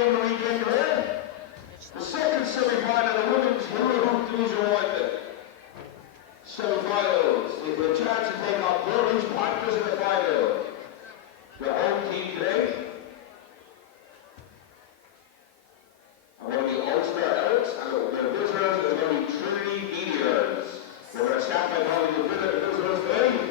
the weekend here. The second semi-final of the women's hula hoop division 1. Semi-finals. The chance to take on British partners in the final. The home team today are going to be Ulster Elks, and the visitors are going to be Trinity Meteors. We're going to start by calling the visitors today.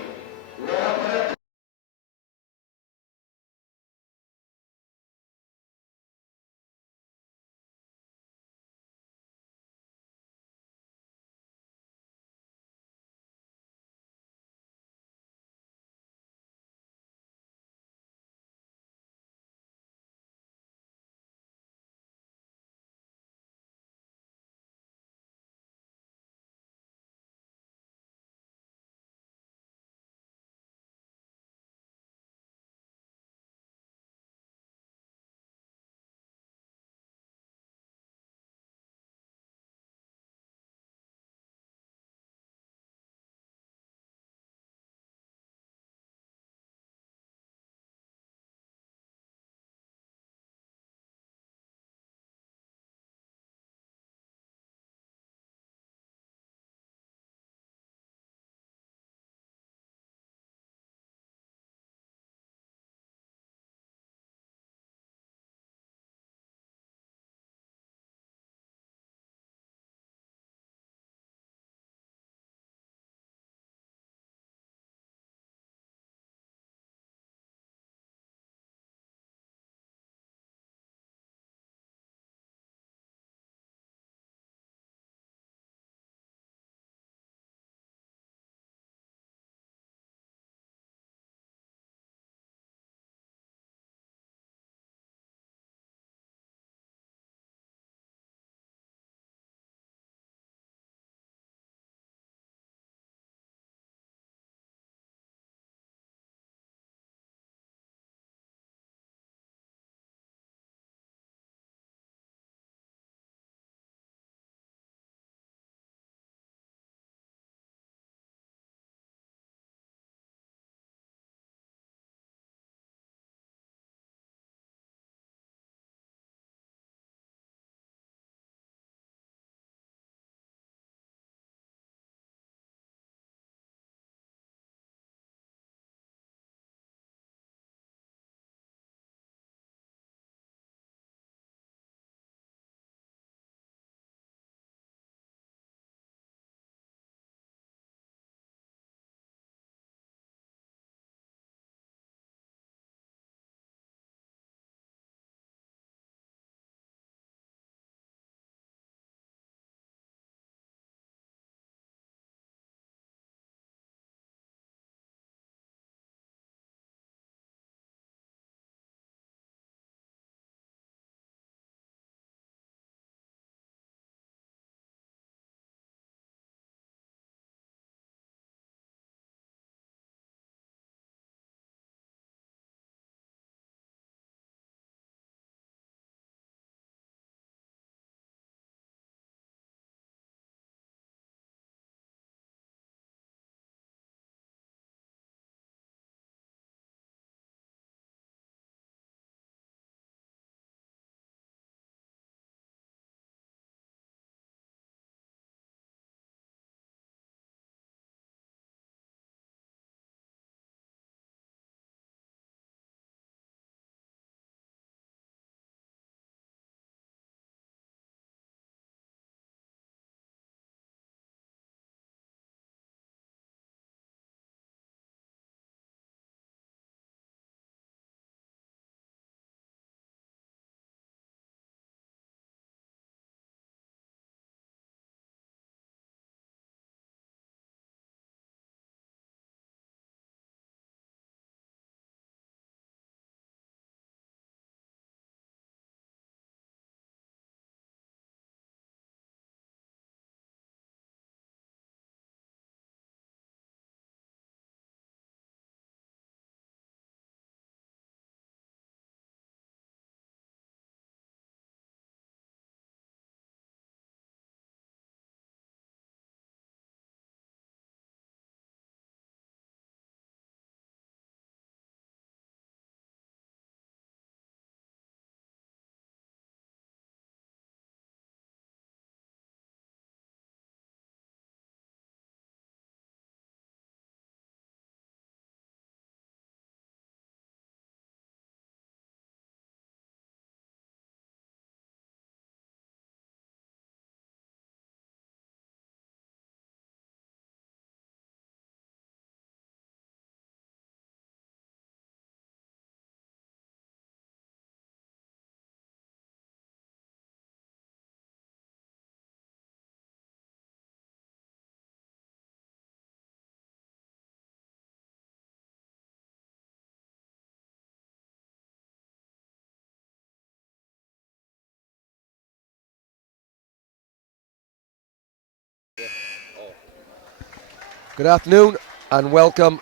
Good afternoon and welcome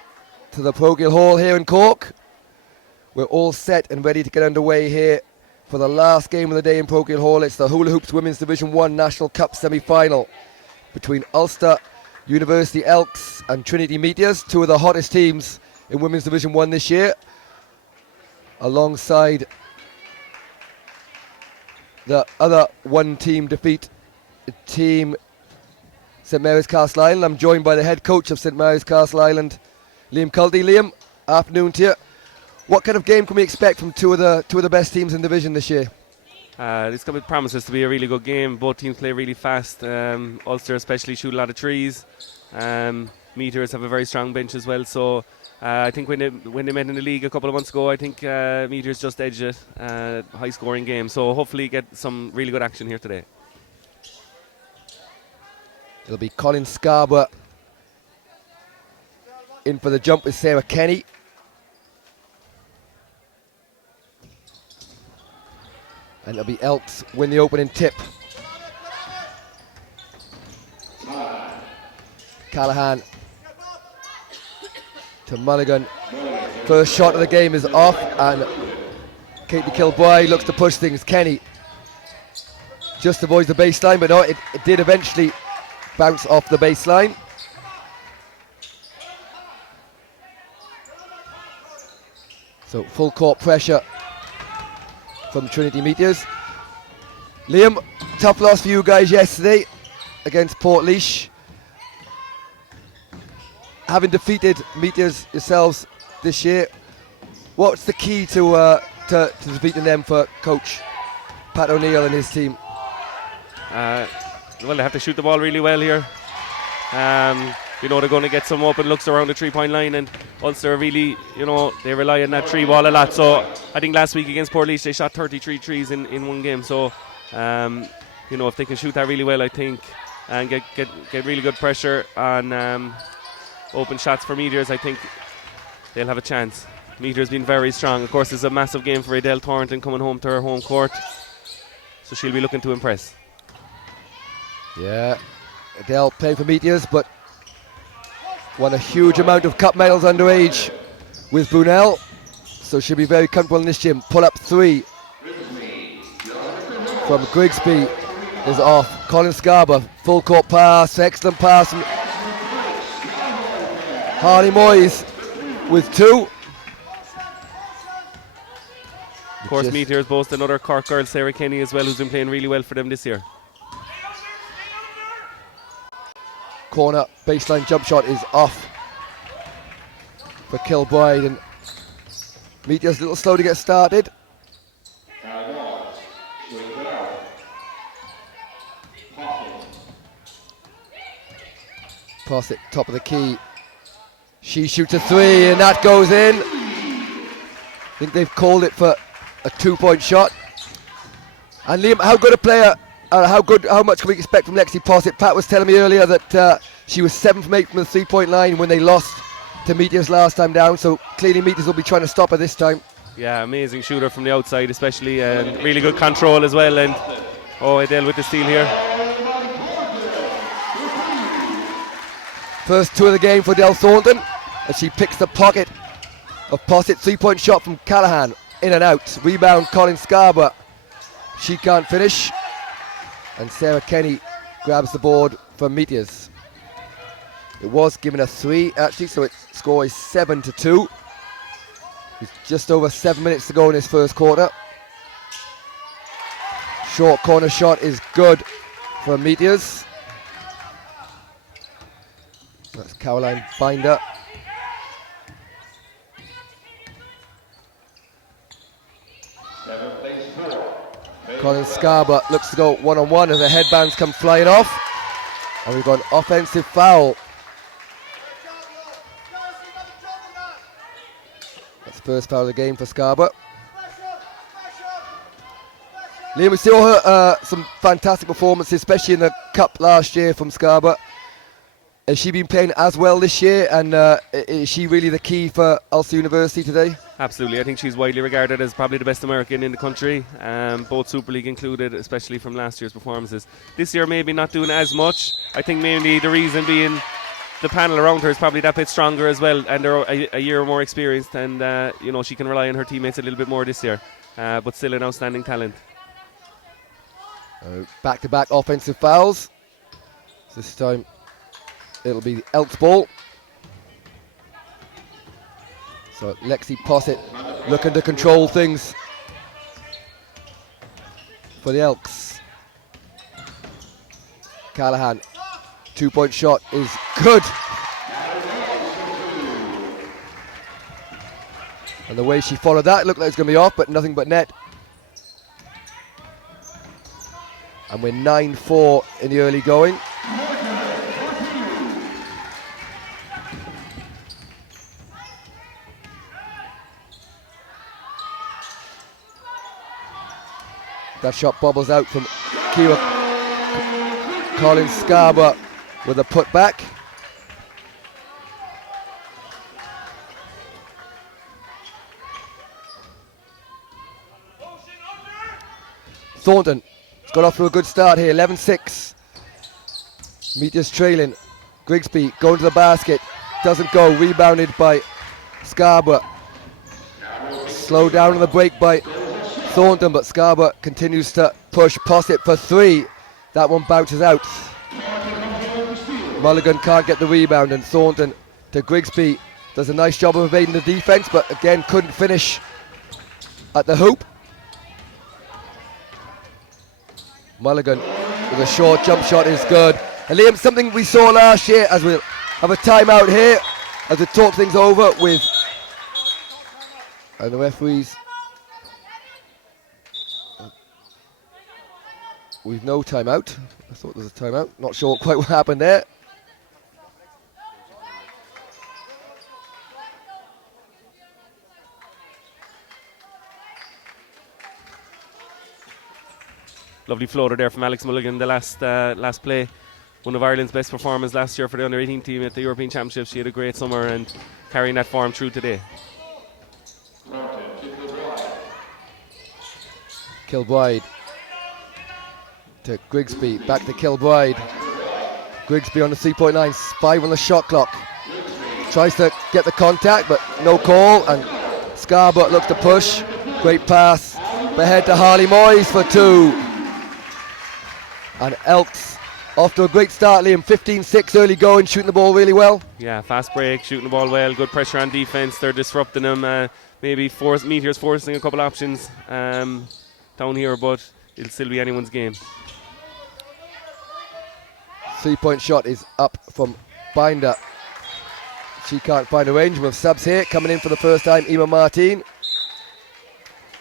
to the Parochial Hall here in Cork. We're all set and ready to get underway here for the last game of the day in Parochial Hall. It's the Hula Hoops Women's Division 1 National Cup semi-final between Ulster, University Elks and Trinity Meteors, two of the hottest teams in Women's Division 1 this year, alongside the other one-team defeat, team St Mary's Castle Island. I'm joined by the head coach of St Mary's Castle Island, Liam Culty. Liam, afternoon to you. What kind of game can we expect from two of the best teams in division this year? This promises to be a really good game. Both teams play really fast. Ulster especially shoot a lot of trees. Meteors have a very strong bench as well. So I think when they met in the league a couple of months ago, I think Meteors just edged it. High scoring game. So hopefully get some really good action here today. It'll be Colin Scarborough in for the jump with Sarah Kenny. And it'll be Elks win the opening tip. Callahan to Mulligan. First shot of the game is off, and Katie Kilbride looks to push things. Kenny just avoids the baseline, but no, it did eventually bounce off the baseline. So full court pressure from Trinity Meteors. Liam, tough loss for you guys yesterday against Portlaoise. Having defeated Meteors yourselves this year, what's the key to defeating them for Coach Pat O'Neill and his team? Well, they have to shoot the ball really well here. They're going to get some open looks around the 3-point line, and Ulster really, they rely on that 3 ball a lot. So I think last week against Portlaoise they shot 33 trees in one game. So if they can shoot that really well, I think, and get really good pressure on open shots for Meteors, I think they'll have a chance. Meteors been very strong. Of course, it's a massive game for Adele Thornton coming home to her home court, so she'll be looking to impress. Yeah, Adele played for Meteors, but won a huge amount of cup medals underage with Brunel, so she'll be very comfortable in this gym. Pull up 3 from Grigsby is off. Colin Scarborough, full court pass, excellent pass from Harley Moyes with 2. Of course, Meteors boast another Cork girl, Sarah Kenny, as well, who's been playing really well for them this year. Corner baseline jump shot is off for Kilbride, and Meteors a little slow to get started. Pass it top of the key. She shoots a 3 and that goes in. I think they've called it for a 2-point shot. And Liam, how good a player? How much can we expect from Lexi Posset? Pat was telling me earlier that she was 7 from 8 from the 3-point line when they lost to Meteors last time down, so clearly Meteors will be trying to stop her this time. Yeah, amazing shooter from the outside especially, and really good control as well, and Adele with the steal here. First 2 of the game for Adele Thornton as she picks the pocket of Posset. 3-point shot from Callahan, in and out. Rebound Colin Scarborough, she can't finish. And Sarah Kenny grabs the board for Meteors. It was given a 3 actually, so its score is 7-2. It's just over 7 minutes to go in this first quarter. Short corner shot is good for Meteors. That's Caroline Binder. Colin Scarborough looks to go one-on-one as the headbands come flying off. And we've got an offensive foul. That's the first foul of the game for Scarborough. Liam, we saw her some fantastic performances, especially in the Cup last year from Scarborough. Has she been playing as well this year, and is she really the key for Ulster University today? Absolutely, I think she's widely regarded as probably the best American in the country, both Super League included, especially from last year's performances. This year maybe not doing as much. I think mainly the reason being the panel around her is probably that bit stronger as well, and they're a year more experienced, and she can rely on her teammates a little bit more this year. But still an outstanding talent. Back-to-back offensive fouls. This time it'll be the Elks ball. So Lexi Posset looking to control things for the Elks. Callahan, 2-point shot is good. And the way she followed that, it looked like it's going to be off, but nothing but net. And we're 9-4 in the early going. That shot bobbles out from Kira Colin Scarborough with a putback. Thornton has got off to a good start here, 11-6. Meteors trailing. Grigsby going to the basket, doesn't go, rebounded by Scarborough. Slowed down on the break by Thornton, but Scarborough continues to push. Posset for three. That one bounces out. Mulligan can't get the rebound, and Thornton to Grigsby does a nice job of evading the defense, but again couldn't finish at the hoop. Mulligan with a short jump shot is good. And Liam, something we saw last year, as we'll have a timeout here as we talk things over with, and the referees. We've no timeout. I thought there was a timeout. Not sure quite what happened there. Lovely floater there from Alex Mulligan, the last play. One of Ireland's best performers last year for the under-18 team at the European Championships. She had a great summer and carrying that form through today. Kilbride to Grigsby, back to Kilbride. Grigsby on the 3-point line, 5 on the shot clock. Tries to get the contact, but no call, and Scarborough looks to push. Great pass, ahead to Harley Moyes for two. And Elks off to a great start, Liam. 15-6 early going, shooting the ball really well. Yeah, fast break, shooting the ball well, good pressure on defense. They're disrupting them. Maybe Meteors forcing a couple options down here, but it'll still be anyone's game. 3-point shot is up from Binder. She can't find a range. With subs here coming in for the first time, Emma Martin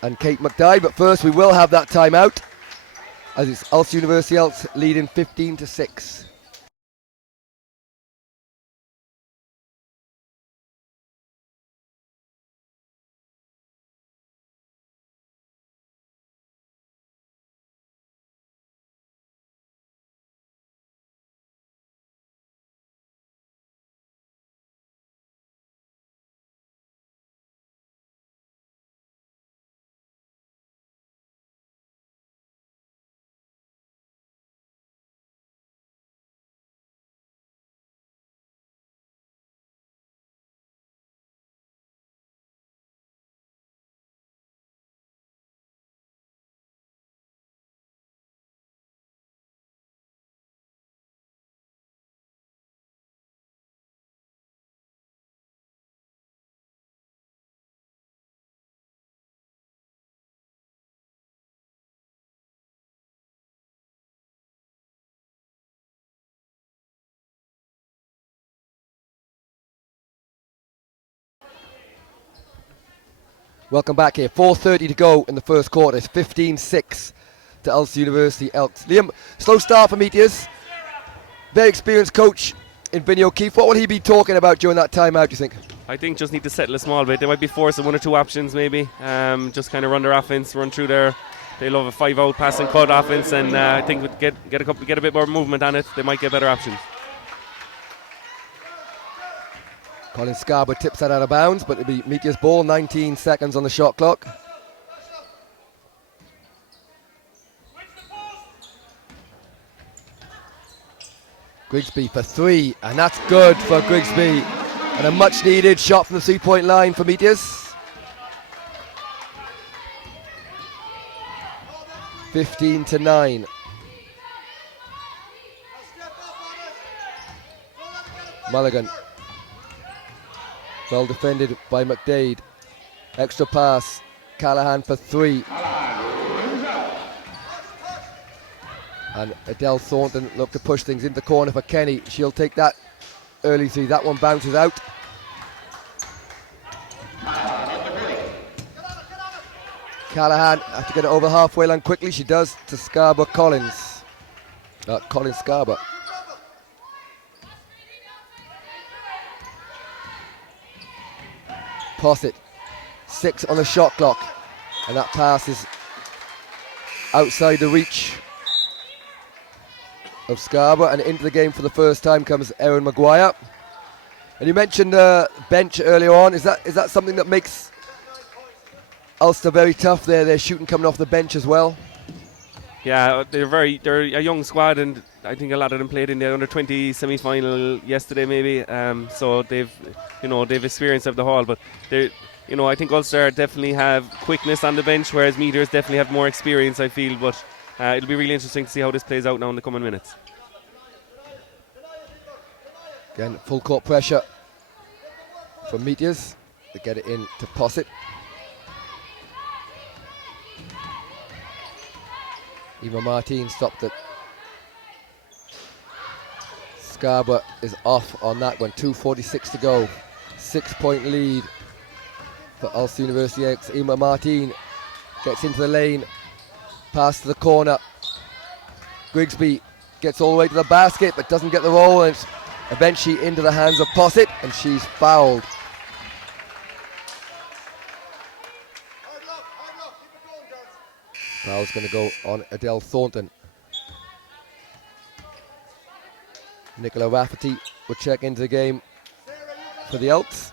and Kate McDye. But first we will have that timeout, as it's Ulster University Elks leading 15-6. Welcome back here. 4:30 to go in the first quarter. It's 15-6 to Ulster University Elks. Liam, slow start for Meteors. Very experienced coach in Vinny O'Keefe. What will he be talking about during that timeout, do you think? I think just need to settle a small bit. They might be forcing one or two options maybe. Just kind of run their offense, run through there. They love a 5-out pass and cut offense, and I think with get a bit more movement on it, they might get better options. Colin Scarborough tips that out of bounds, but it'll be Meteors ball. 19 seconds on the shot clock. Grigsby for 3, and that's good for Grigsby. And a much needed shot from the 3-point line for Meteors. 15-9. Mulligan. Well defended by McDade. Extra pass. Callahan for 3. And Adele Thornton looked to push things into the corner for Kenny. She'll take that early 3. That one bounces out. Callahan has to get it over halfway line quickly. She does to Scarborough Collins. Collins Scarborough. Posset. 6 on the shot clock. And that pass is outside the reach of Scarborough, and into the game for the first time comes Erin Maguire. And you mentioned bench earlier on. Is that something that makes Ulster very tough? They're shooting coming off the bench as well. Yeah, they're a young squad, and I think a lot of them played in the under-20 semi-final yesterday, maybe. So they've experience of the hall, but I think Ulster definitely have quickness on the bench, whereas Meteors definitely have more experience, I feel. But it'll be really interesting to see how this plays out now in the coming minutes. Again, full court pressure from Meteors to get it in to Posset. Eva Martin stopped it. Scarborough is off on that one. 2:46 to go. 6-point lead for Ulster University Elks. Ema Martin gets into the lane. Pass to the corner. Grigsby gets all the way to the basket but doesn't get the roll, and it's eventually into the hands of Posset, and she's fouled. Foul's going to go on Adele Thornton. Nicola Rafferty will check into the game for the Elks.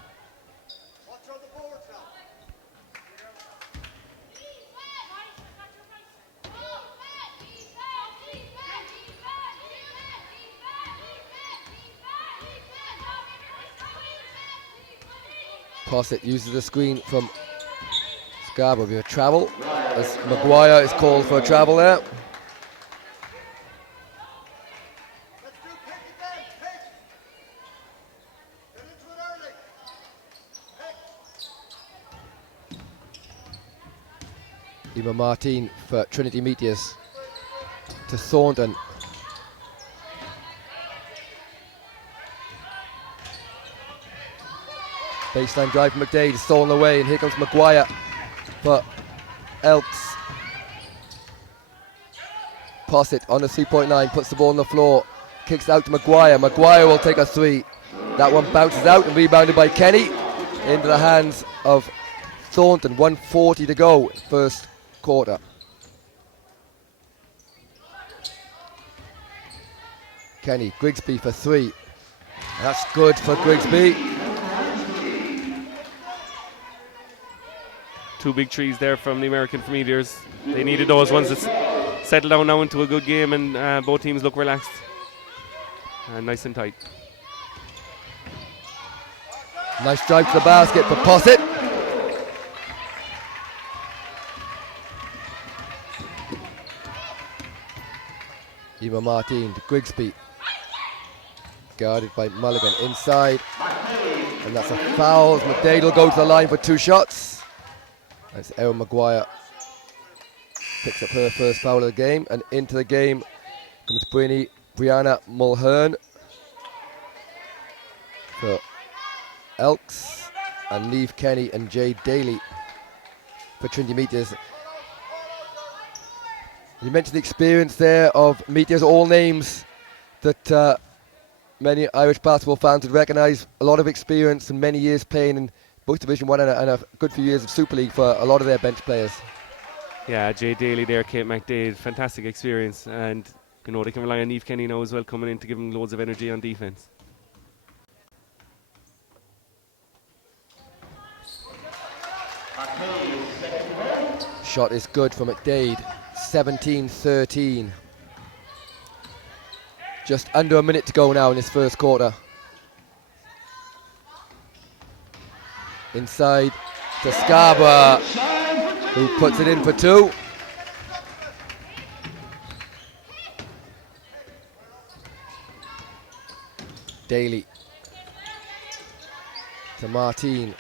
Posset uses the screen from Scarborough. We have travel as Maguire is called for a travel there. Ema Martin for Trinity Meteors to Thornton. Baseline drive from McDade is stolen away, and here comes Maguire for Elks. Posset on the 3-point line, puts the ball on the floor, kicks out to Maguire. Maguire will take a 3. That one bounces out and rebounded by Kenny into the hands of Thornton. 1:40 to go, first quarter. Kenny, Grigsby for 3. That's good for Grigsby. 2 big trees there from the American Meteors. They needed those ones that settle down now into a good game, and both teams look relaxed and nice and tight. Nice drive to the basket for Posset. Ema Martin to Grigsby. Guarded by Mulligan inside. And that's a foul. McDade will go to the line for 2 shots. That's Erin Maguire. Picks up her first foul of the game, and into the game comes Brianna Mulhern for Elks, and Neve Kenny and Jade Daly for Trinity Meteors. You mentioned the experience there of Meteors, all names that many Irish basketball fans would recognise. A lot of experience and many years playing in both Division 1 and a good few years of Super League for a lot of their bench players. Yeah, Jay Daly there, Kate McDade, fantastic experience, and they can rely on Neve Kenny now as well, coming in to give them loads of energy on defence. Shot is good for McDade. 17-13. Just under a minute to go now in this first quarter. Inside to Scarborough, who puts it in for 2. Daly to Martine.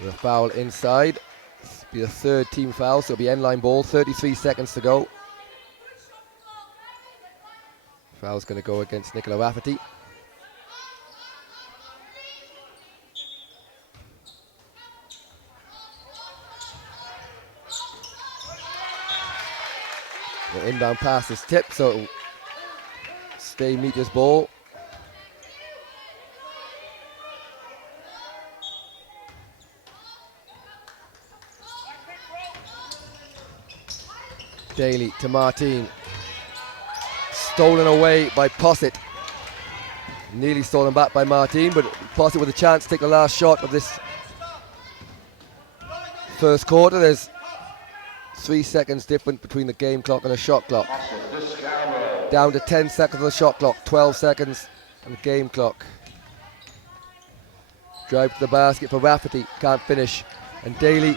With a foul inside. This will be the 3rd team foul, so it'll be end-line ball. 33 seconds to go. Foul's going to go against Nicola Rafferty. The inbound pass is tipped, so it'll stay Meteors ball. Daly to Martine. Stolen away by Posset. Nearly stolen back by Martine, but Posset with a chance to take the last shot of this first quarter. There's 3 seconds different between the game clock and the shot clock. Down to 10 seconds on the shot clock, 12 seconds on the game clock. Drive to the basket for Rafferty, can't finish. And Daly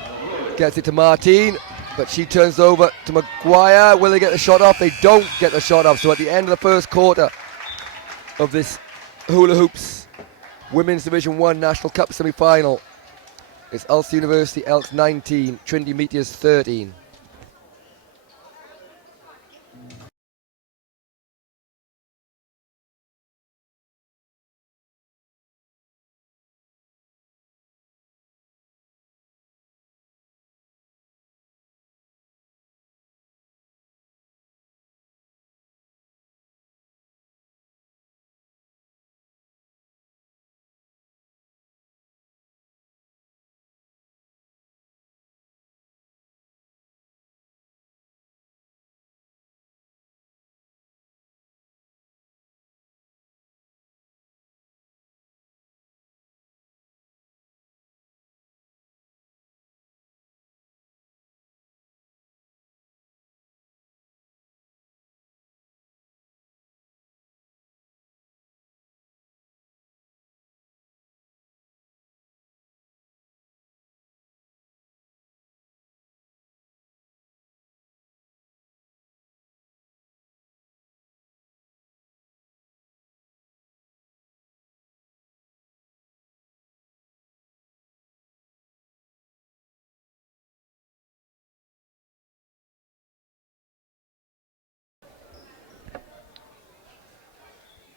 gets it to Martine, but she turns over to Maguire. Will they get the shot off? They don't get the shot off. So at the end of the first quarter of this Hula Hoops Women's Division 1 National Cup semi-final, it's Ulster University Elks 19, Trinity Meteors 13.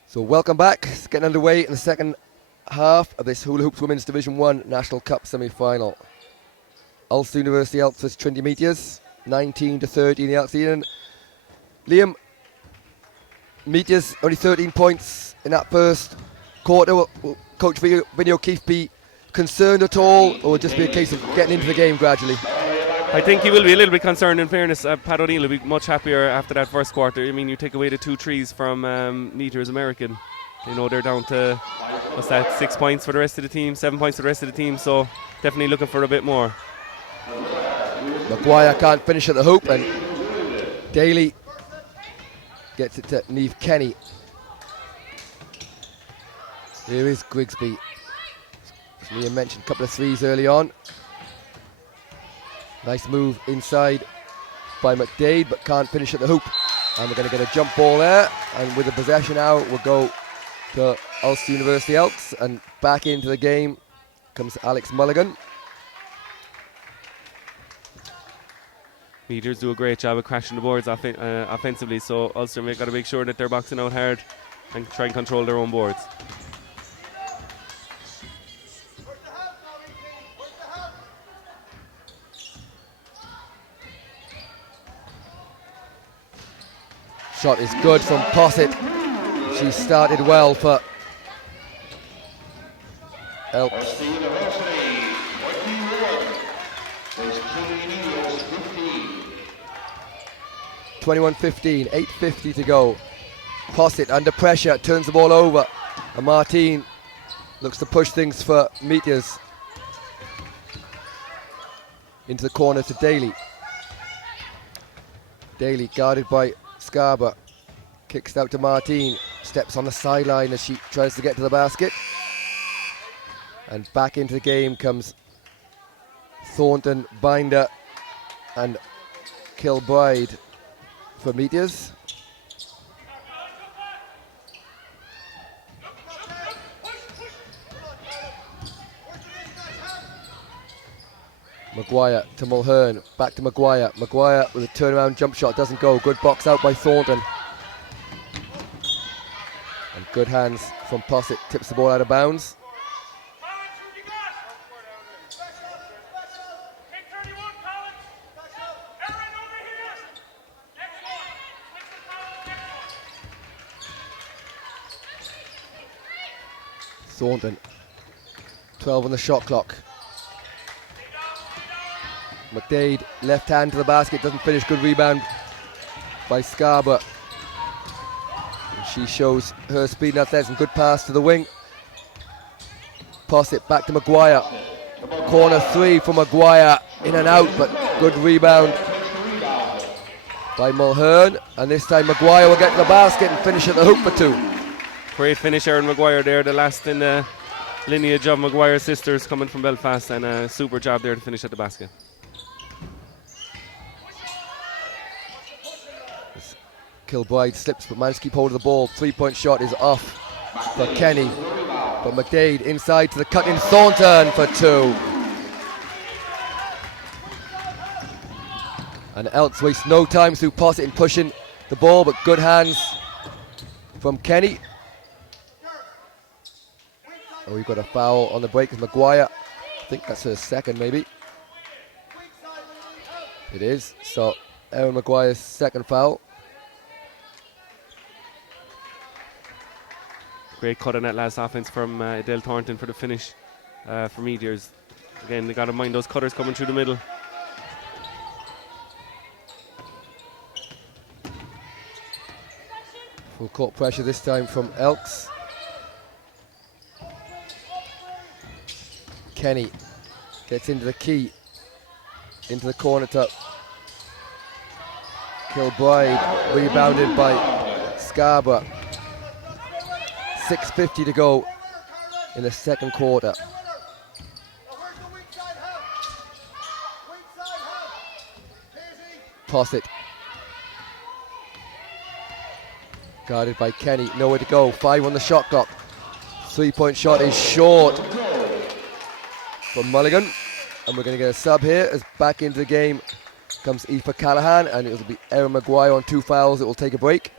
So welcome back. It's getting underway in the second half of this Hula Hoops Women's Division 1 National Cup semi-final. Ulster University Elks vs Trinity Meteors, 19-13 the Elks lead. Liam, Meteors only 13 points in that first quarter. Will Coach Vinny O'Keefe be concerned at all, or will it just be a case of getting into the game gradually? I think he will be a little bit concerned, in fairness. Pat O'Neill will be much happier after that first quarter. I mean, you take away the 2 trees from Meteors American. You know, they're down to, what's that, 6 points for the rest of the team, 7 points for the rest of the team, so definitely looking for a bit more. Maguire can't finish at the hoop, and Daly gets it to Niamh Kenny. Here is Grigsby. As Liam mentioned, a couple of threes early on. Nice move inside by McDade, but can't finish at the hoop. And we're going to get a jump ball there. And with the possession now, we'll go to Ulster University Elks. And back into the game comes Alex Mulligan. Meteors do a great job of crashing the boards offensively, so Ulster have got to make sure that they're boxing out hard and try and control their own boards. Shot is good from Posset. She started well for Elks. 21-15, 8:50 to go. Posset under pressure, turns the ball over. And Martine looks to push things for Meteors. Into the corner to Daly. Daly guarded by Scarborough kicks out to Martine, steps on the sideline as she tries to get to the basket. And back into the game comes Thornton, Binder and Kilbride for Meteors. Maguire to Mulhern, back to Maguire. Maguire with a turnaround jump shot, doesn't go. Good box out by Thornton. And good hands from Posset, tips the ball out of bounds. Thornton, 12 on the shot clock. McDade, left hand to the basket, doesn't finish. Good rebound by Scarborough. And she shows her speed and athleticism. Good pass to the wing. Pass it back to Maguire. Corner three for Maguire. In and out, but good rebound by Mulhern. And this time Maguire will get to the basket and finish at the hoop for two. Great finish, Erin Maguire there, the last in the lineage of Maguire's sisters coming from Belfast, and a super job there to finish at the basket. Kilbride slips but managed to keep hold of the ball. 3-point shot is off for Kenny. But McDade inside to the cut in Thornton for two. And Elks waste no time through Posset in pushing the ball, but good hands from Kenny. Oh, we've got a foul on the break with Maguire. I think that's her second maybe. It is. So Erin Maguire's second foul. Great cut on that last offense from Adele Thornton for the finish for Meteors. Again, they got to mind those cutters coming through the middle. Full court pressure this time from Elks. Kenny gets into the key, into the corner to Kilbride, rebounded by Scarborough. 6:50 to go in the second quarter. Posset guarded by Kenny, nowhere to go. 5 on the shot clock. 3-point shot is short from Mulligan, and we're going to get a sub here as back into the game comes Aoife Callahan, and it will be Erin Maguire on 2 fouls. It will take a break.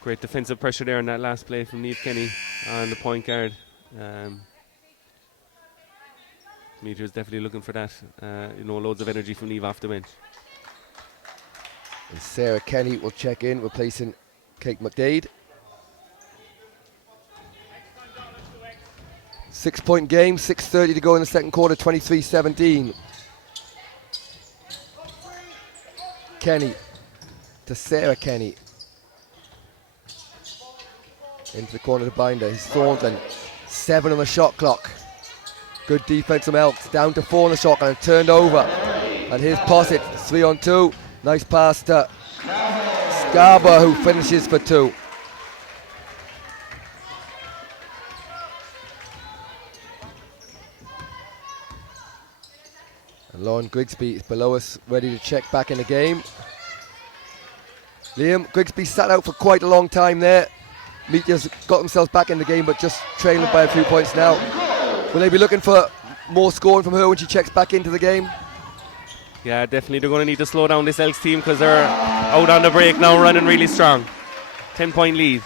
Great defensive pressure there in that last play from Niamh Kenny on the point guard. Meteors definitely looking for that. Loads of energy from Niamh off the bench. And Sarah Kenny will check in, replacing Kate McDade. 6-point game, 6:30 to go in the second quarter, 23-17. Kenny to Sarah Kenny. Into the corner to Binder. He's Thornton. 7 on the shot clock. Good defense from Elks. Down to 4 on the shot clock and turned over. And here's Posset. 3 on 2. Nice pass to Scarborough, who finishes for 2. And Lauren Grigsby is below us, ready to check back in the game. Liam, Grigsby sat out for quite a long time there. Meteors got themselves back in the game, but just trailing by a few points now. Will they be looking for more scoring from her when she checks back into the game? Yeah, definitely they're going to need to slow down this Elks team because they're out on the break now, running really strong. 10-point lead.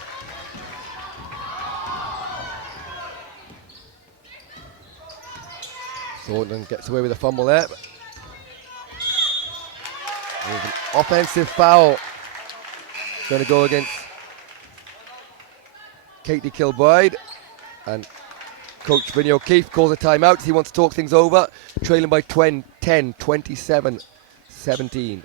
Thornton gets away with a fumble there. There's an offensive foul going to go against Katie Kilbride, and Coach Vinny O'Keefe calls a timeout. He wants to talk things over, trailing by 10, 27-17.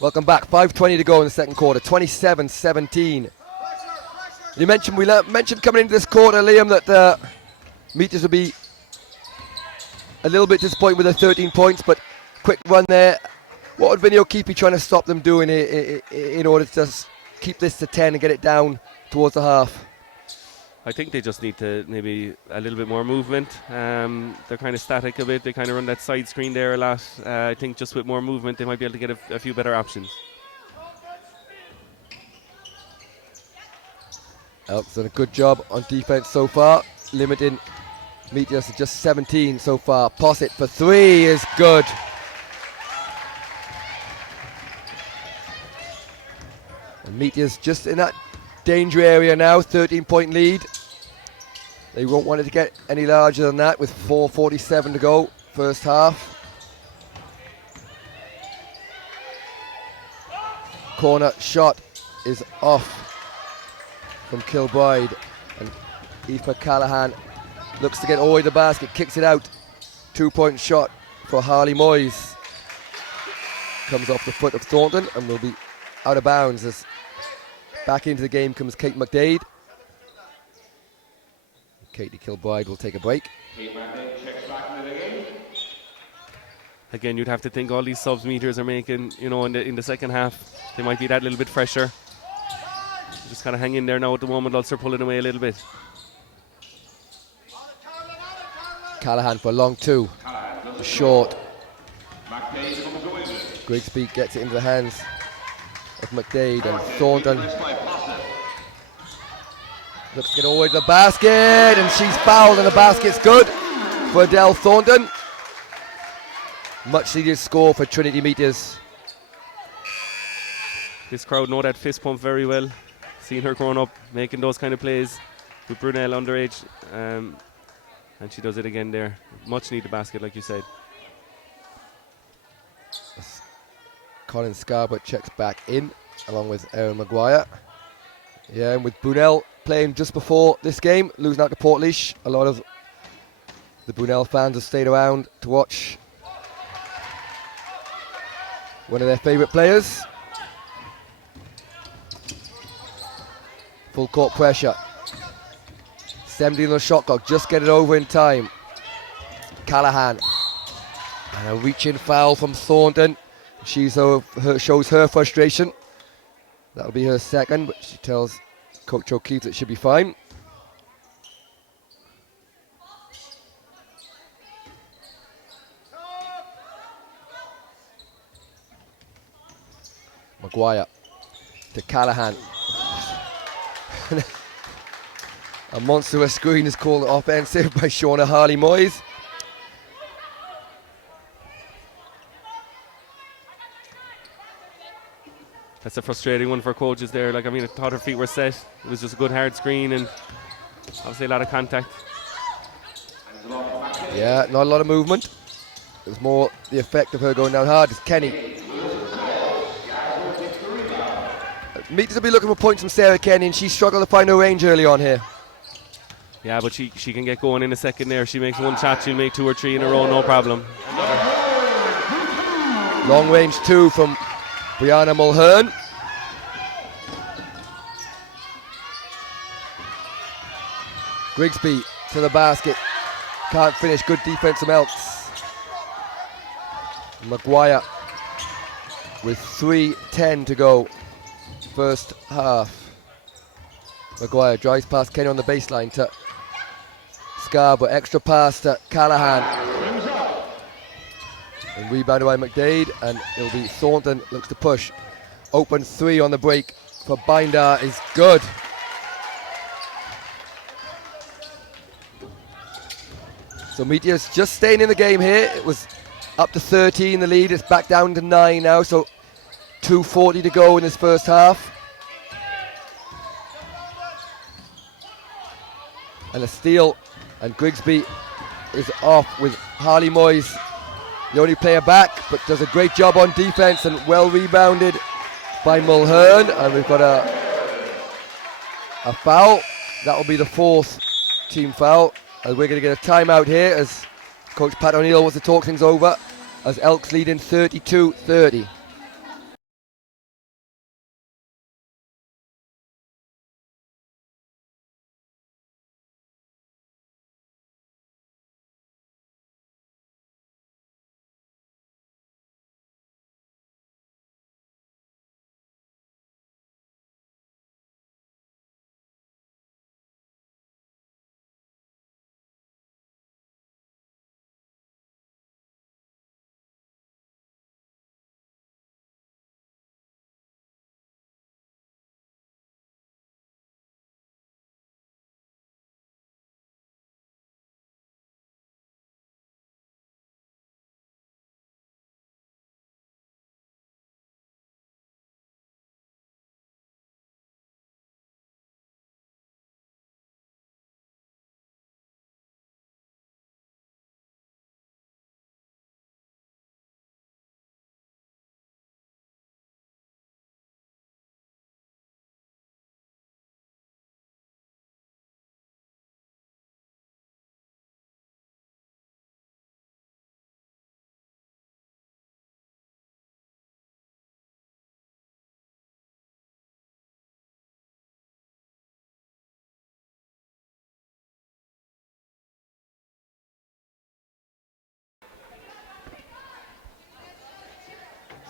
Welcome back. 5:20 to go in the second quarter. 27-17. We mentioned coming into this quarter, Liam, that Meteors would be a little bit disappointed with the 13 points, but quick run there. What would Vinio keep trying to stop them doing in order to just keep this to 10 and get it down towards the half? I think they just need to maybe a little bit more movement. They're kind of static a bit. They kind of run that side screen there a lot. I think just with more movement, they might be able to get a few better options. Elks done a good job on defense so far, limiting Meteors to just 17 so far. Posset for 3 is good. And Meteors just in that danger area now, 13-point lead. They won't want it to get any larger than that with 4:47 to go, first half. Corner shot is off from Kilbride, and Aoife Callahan looks to get away the basket, kicks it out. 2-point shot for Harley Moyes. Comes off the foot of Thornton and will be out of bounds as back into the game comes Kate McDade. Katie Kilbride will take a break. Kate McDade checks back into the game. Again, you'd have to think all these subs Meteors are making, in the second half, they might be that little bit fresher. Just kind of hang in there now at the moment. Ulster pulling away a little bit. Callahan for a long 2. Short. McDade comes away with it. Grigsby gets it into the hands of McDade, and Thornton looks to get away to the basket, and she's fouled, and the basket's good for Adele Thornton. Much needed score for Trinity Meteors. This crowd know that fist pump very well. Seeing her growing up, making those kind of plays with Brunel underage, and she does it again there. Much needed basket, like you said. Colin Scarborough checks back in, along with Erin Maguire. Yeah, and with Brunel playing just before this game, losing out to Portlaoise, a lot of the Brunel fans have stayed around to watch one of their favourite players. Full court pressure. 17 on the shot clock, just get it over in time. Callahan. And a reaching foul from Thornton. She shows her frustration. That'll be her second, but she tells Coach O'Keefe that it should be fine. Maguire to Callahan. A monstrous screen is called offensive by Shauna Harley Moyes. That's a frustrating one for coaches there. I thought her feet were set. It was just a good hard screen and obviously a lot of contact. Yeah, not a lot of movement. It was more the effect of her going down hard. It's Kenny. Meteors will be looking for points from Sarah Kenny, and she struggled to find her range early on here. Yeah, but she can get going in a second there. She makes one shot, she'll make 2 or 3 in a row, no problem. Long range 2 from Brianna Mulhern. Grigsby to the basket. Can't finish. Good defense from Elks. Maguire with 3:10 to go. First half. Maguire drives past Kenny on the baseline to Scarborough. Extra pass to Callahan. And rebounded by McDade, and it'll be Thornton looks to push. Open 3 on the break for Binder is good. So Meteors just staying in the game here. It was up to 13 the lead. It's back down to 9 now, so 2:40 to go in this first half. And a steal, and Grigsby is off with Harley Moyes, the only player back, but does a great job on defense and well rebounded by Mulhern. And we've got a foul. That will be the 4th team foul. And we're going to get a timeout here as Coach Pat O'Neill wants to talk things over as Elks lead in 32-30.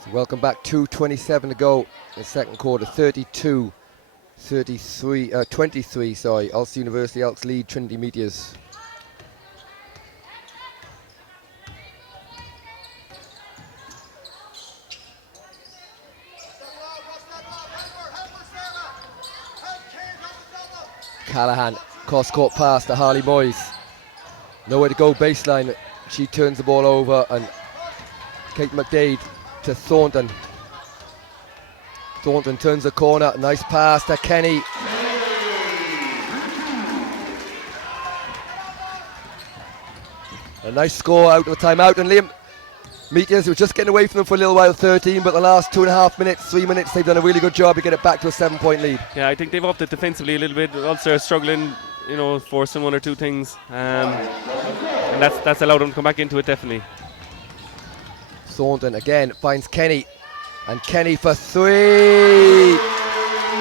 So welcome back, 2:27 to go in the second quarter, 23, sorry. Ulster University Elks lead Trinity Meteors. Callahan, cross-court pass to Harley Moyes. Nowhere to go baseline. She turns the ball over, and Kate McDade to Thornton. Thornton turns the corner. Nice pass to Kenny. A nice score out of the timeout. And Liam, Meteors were just getting away from them for a little while, 13, but the last 2.5 minutes, 3 minutes, they've done a really good job to get it back to a 7-point lead. Yeah, I think they've upped it defensively a little bit. Ulster struggling, forcing one or two things. And that's allowed them to come back into it, definitely. Thornton again finds Kenny, and Kenny for 3,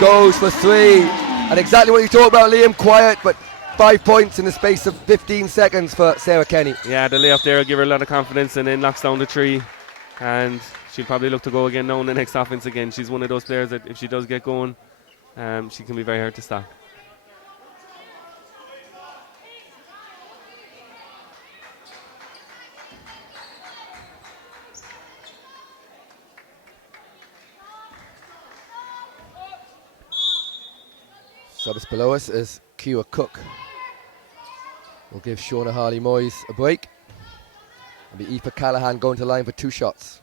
goes for 3, and exactly what you talked about, Liam, quiet, but 5 points in the space of 15 seconds for Sarah Kenny. Yeah, the layup there will give her a lot of confidence, and then knocks down the 3, and she'll probably look to go again now in the next offense again. She's one of those players that if she does get going, she can be very hard to stop. Subs below us is Kira Cook. We'll give Shauna Harley Moyes a break. It'll be Aoife Callahan going to line for 2 shots.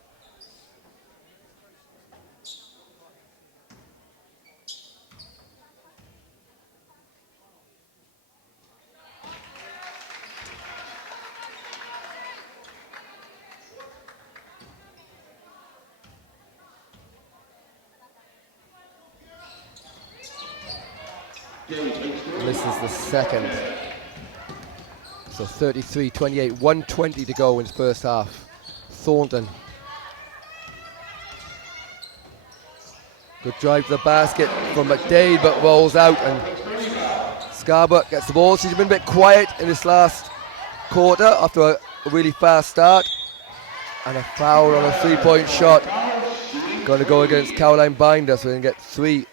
This is the second. So 33-28, 1:20 to go in the first half. Thornton. Good drive to the basket from McDade, but rolls out, and Scarborough gets the ball. She's been a bit quiet in this last quarter after a really fast start. And a foul on a 3-point shot. Going to go against Caroline Binder, so we can get 3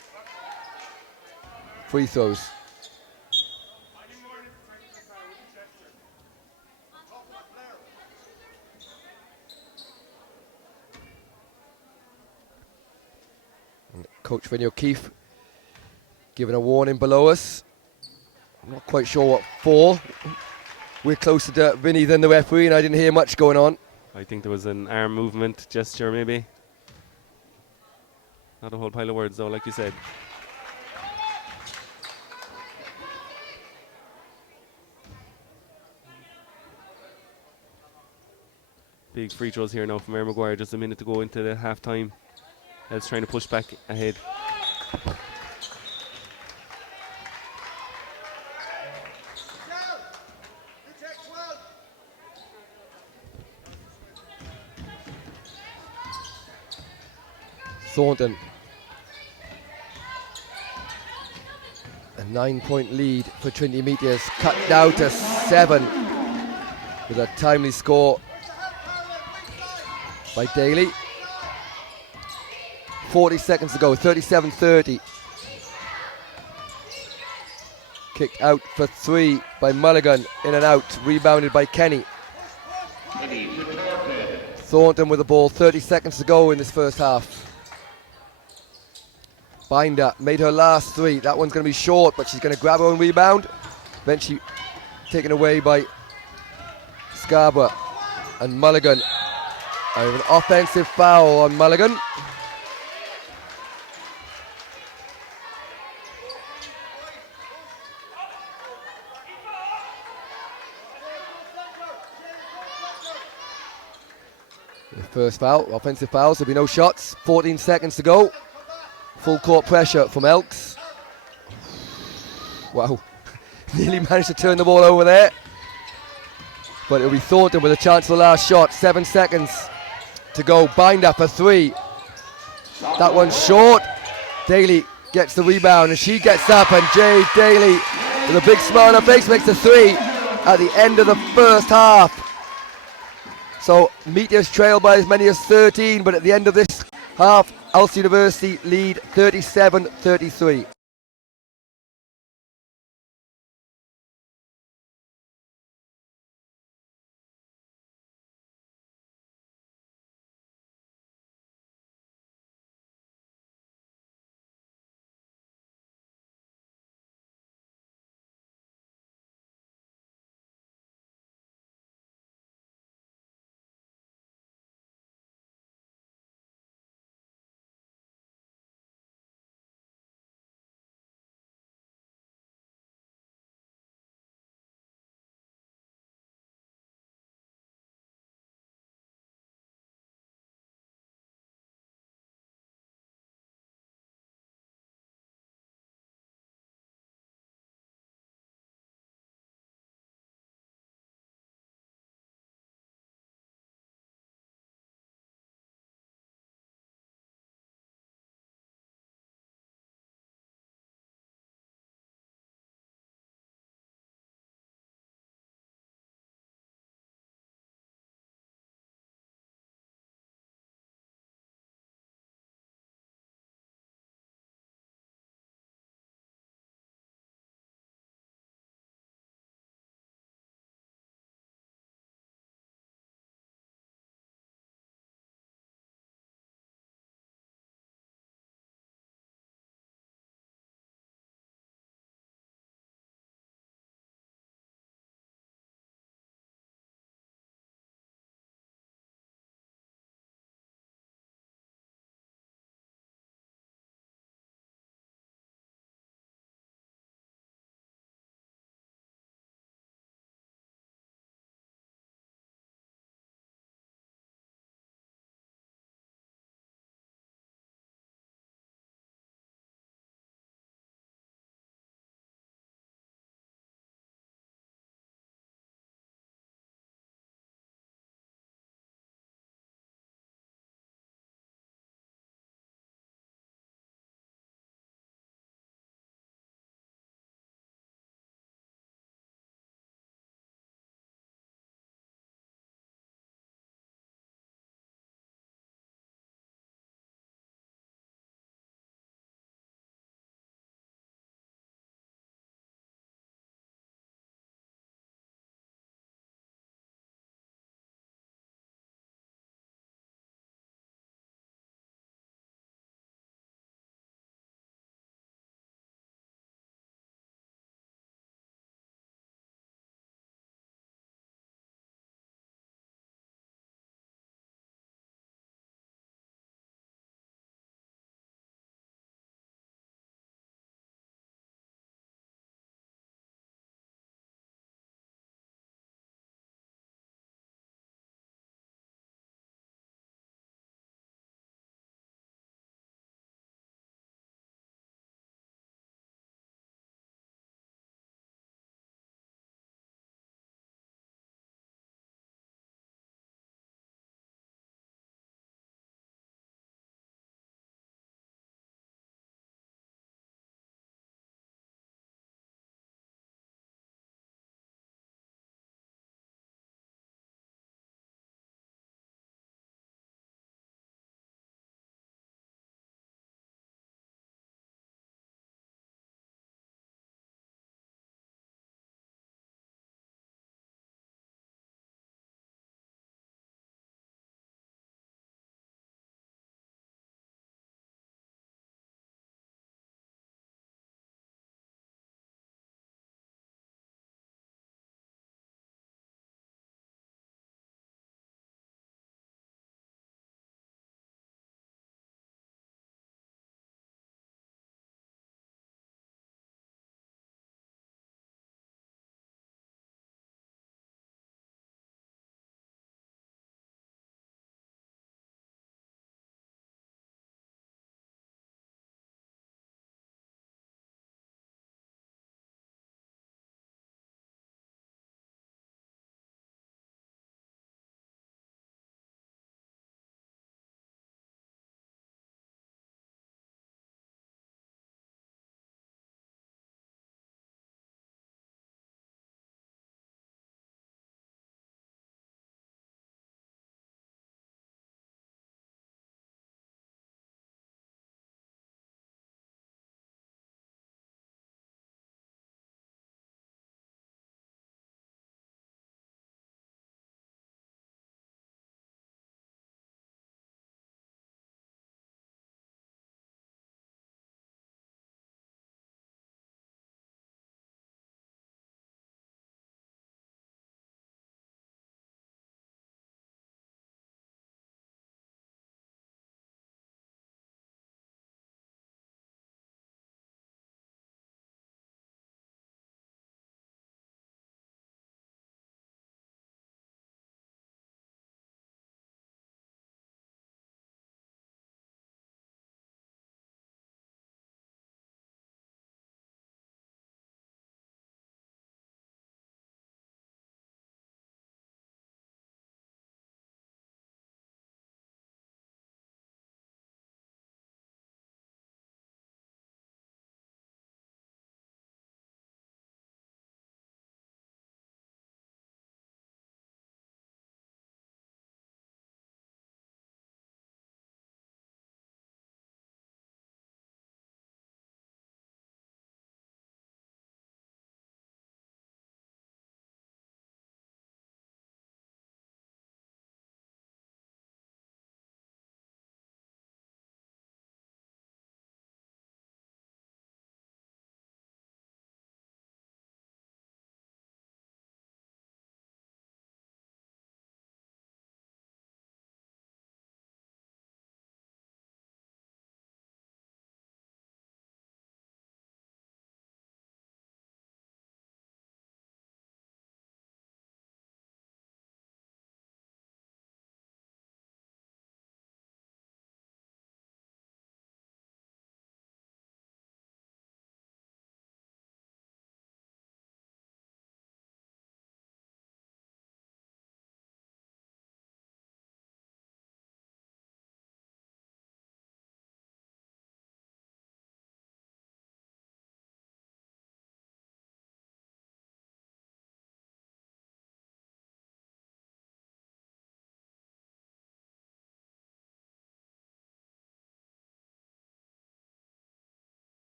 free throws. And Coach Vinny O'Keefe giving a warning below us. I'm not quite sure what for. We're closer to Vinny than the referee, and I didn't hear much going on. I think there was an arm movement gesture, maybe. Not a whole pile of words, though, like you said. Big free throws here now from Erin Maguire. Just a minute to go into the half time. Elks trying to push back ahead. Thornton. A 9-point lead for Trinity Meteors, cut down to 7 with a timely score by Daly. 40 seconds to go, 37-30. Kicked out for 3 by Mulligan, in and out, rebounded by Kenny. Thornton with the ball, 30 seconds to go in this first half. Binder made her last 3. That one's going to be short, but she's going to grab her own rebound. Eventually taken away by Scarborough. And Mulligan. I have an offensive foul on Mulligan. The first foul, offensive foul, so there'll be no shots. 14 seconds to go. Full court pressure from Elks. Wow. Nearly managed to turn the ball over there. But it'll be Thornton with a chance for the last shot. 7 seconds to go. Binder for 3. That one's short. Daly gets the rebound and she gets up, and Jade Daly with a big smile on her face makes the 3 at the end of the first half. So Meteors trail by as many as 13, but at the end of this half, Ulster University lead 37-33.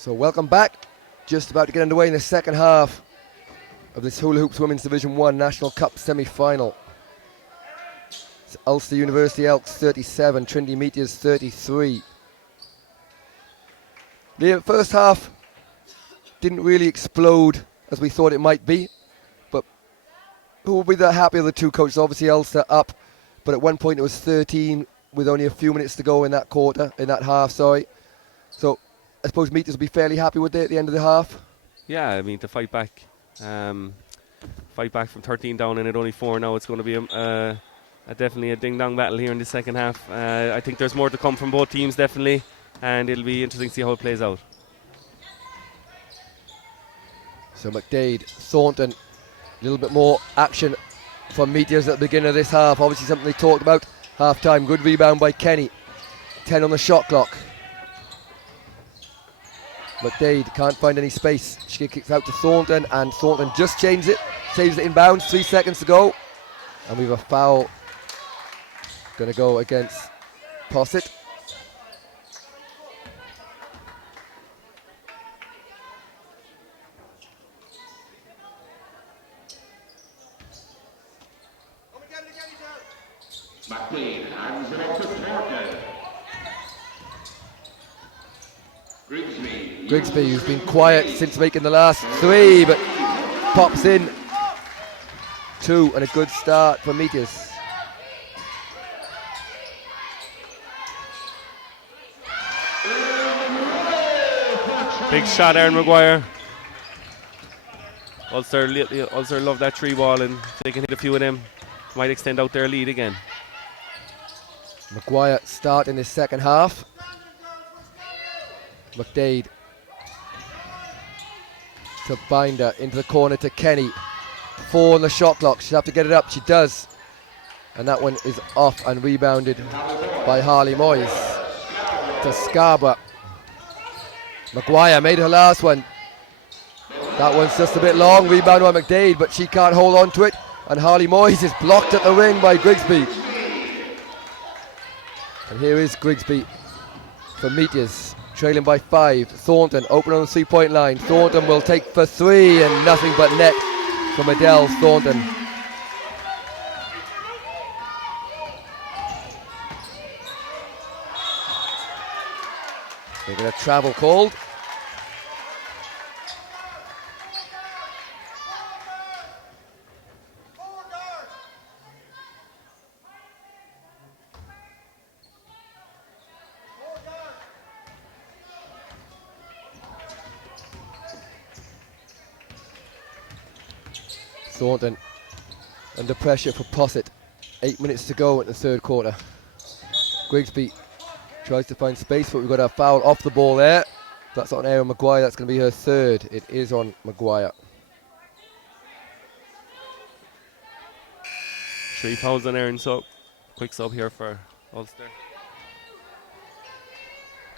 So welcome back. Just about to get underway in the second half of this Hula Hoops Women's Division 1 National Cup semi-final. It's Ulster University Elks 37, Trinity Meteors 33. The first half didn't really explode as we thought it might be, but who will be the happier of the two coaches? Obviously Ulster up, but at one point it was 13 with only a few minutes to go in that quarter, in that half, sorry. So I suppose Meteors will be fairly happy with it at the end of the half. Yeah, I mean, to fight back from 13 down and at only 4 now, it's going to be definitely a ding-dong battle here in the second half. I think there's more to come from both teams, definitely, and it'll be interesting to see how it plays out. So McDade, Thornton, a little bit more action from Meteors at the beginning of this half. Obviously something they talked about. Half-time, good rebound by Kenny. 10 on the shot clock. McDade can't find any space. She kicks out to Thornton, and Thornton just changes it, saves it in bounds. 3 seconds to go, and we have a foul going to go against Posset. McLean hands it off to Thornton. Grigsby, who's been quiet since making the last 3, but pops in 2, and a good start for Meteors. Big shot, Aaron Maguire. Ulster love that 3 ball, and if they can hit a few of them, might extend out their lead again. Maguire starting his second half. McDade to Binder, into the corner to Kenny. 4 on the shot clock. She'll have to get it up. She does. And that one is off and rebounded by Harley Moyes to Scarborough. Maguire made her last one. That one's just a bit long. Rebound by McDade, but she can't hold on to it. And Harley Moyes is blocked at the ring by Grigsby. And here is Grigsby for Meteors, trailing by 5. Thornton open on the 3-point line. Thornton will take for 3, and nothing but net from Adele Thornton. They're going to travel called. Thornton under pressure for Posset. 8 minutes to go in the third quarter. Grigsby tries to find space, but we've got a foul off the ball there. That's on Erin Maguire. That's going to be her third. It is on Maguire. 3 fouls on Erin, so quick sub here for Ulster.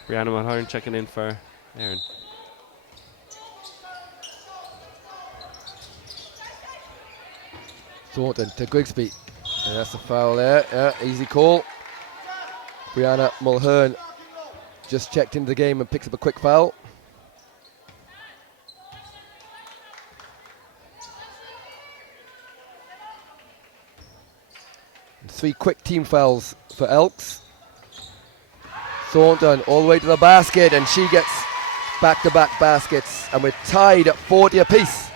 Brianna Mulhern checking in for Erin. Thornton to Grigsby, and that's a foul there. Yeah, easy call. Brianna Mulhern just checked into the game and picks up a quick foul. And 3 quick team fouls for Elks. Thornton all the way to the basket, and she gets back-to-back baskets, and we're tied at 40 apiece.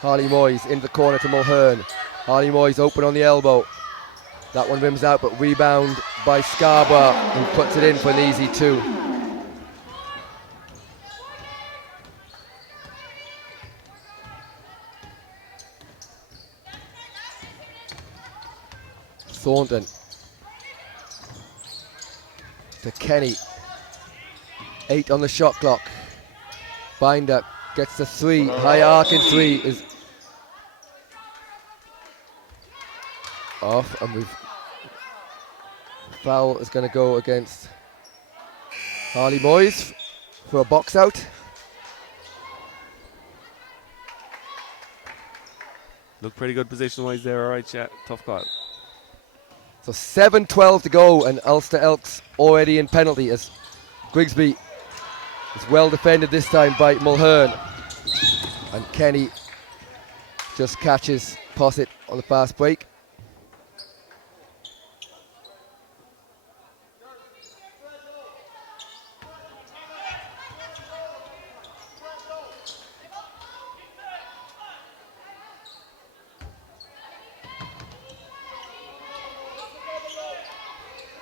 Harley Moyes into the corner to Mulhern. Harley Moyes open on the elbow. That one rims out, but rebound by Scarborough, who puts it in for an easy 2. Thornton to Kenny. 8 on the shot clock. Binder gets the 3. High arc in 3 is off, and foul is going to go against Harley Moyes for a box out. Look pretty good position wise there, alright, yeah, tough call. So 7:12 to go, and Ulster Elks already in penalty as Grigsby is well defended this time by Mulhern. And Kenny just catches Posset on the fast break.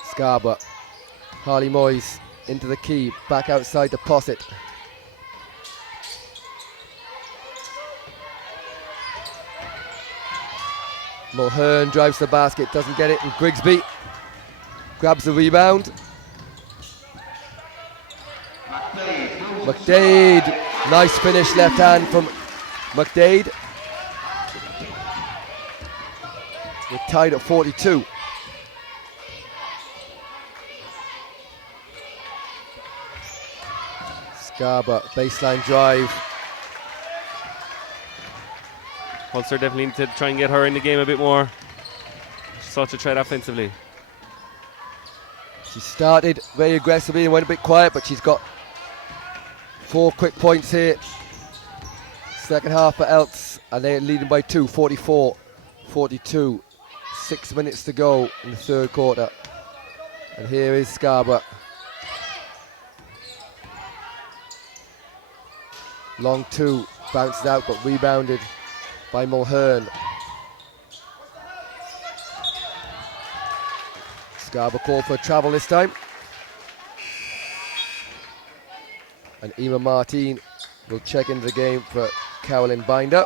Scarborough, Harley Moyes into the key, back outside to Posset. Mulhern drives the basket, doesn't get it, and Grigsby grabs the rebound. McDade, nice finish, left hand from McDade. We're tied at 42. Scarborough, baseline drive. Ulster definitely need to try and get her in the game a bit more. She's such a threat offensively. She started very aggressively and went a bit quiet, but she's got 4 quick points here. Second half for Elks, and they're leading by 2, 44-42. 6 minutes to go in the third quarter. And here is Scarborough. Long 2, bounces out but rebounded by Mulhern. Scarborough called for travel this time. And Emma Martin will check into the game for Carolyn Binder.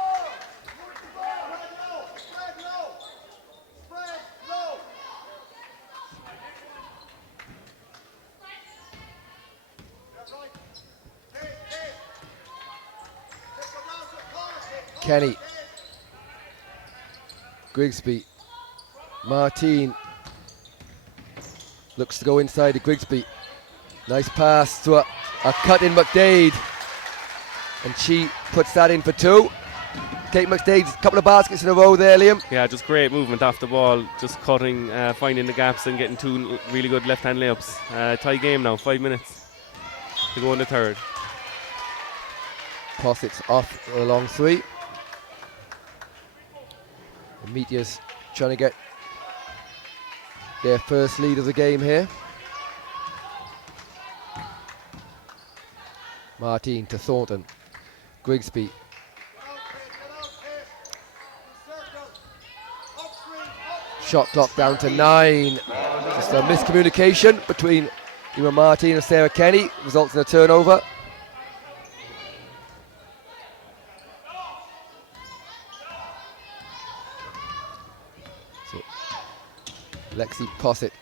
Kenny, Grigsby, Martin looks to go inside to Grigsby. Nice pass to a cut in McDade, and she puts that in for 2. Kate McDade's a couple of baskets in a row there, Liam. Yeah, just great movement off the ball, just cutting, finding the gaps and getting 2 really good left-hand layups. Tie game now, 5 minutes to go in the third. Posset's off a long 3. The Meteors trying to get their first lead of the game here. Martin to Thornton. Grigsby. Shot clock down to 9. Just a miscommunication between Emma Martin and Sarah Kenny. Results in a turnover. So Lexi Posset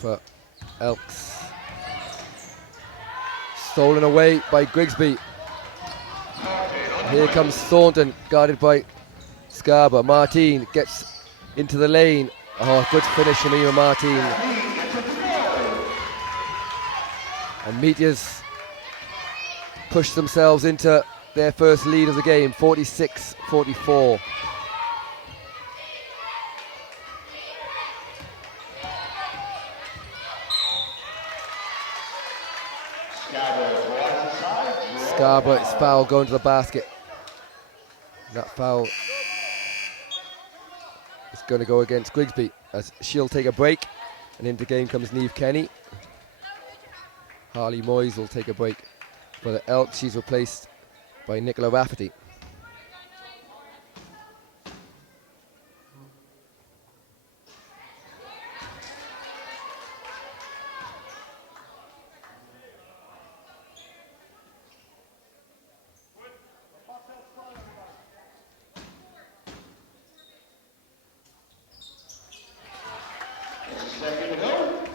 for Elks. Stolen away by Grigsby. Here comes Thornton, guarded by Scarborough. Martin gets into the lane. Oh, good finish from Emma Martin. And Meteors push themselves into their first lead of the game, 46-44. Scarborough is foul going to the basket. That foul is going to go against Grigsby as she'll take a break, and into game comes Niamh Kenny. Harley Moyes will take a break for the Elks. She's replaced by Nicola Rafferty.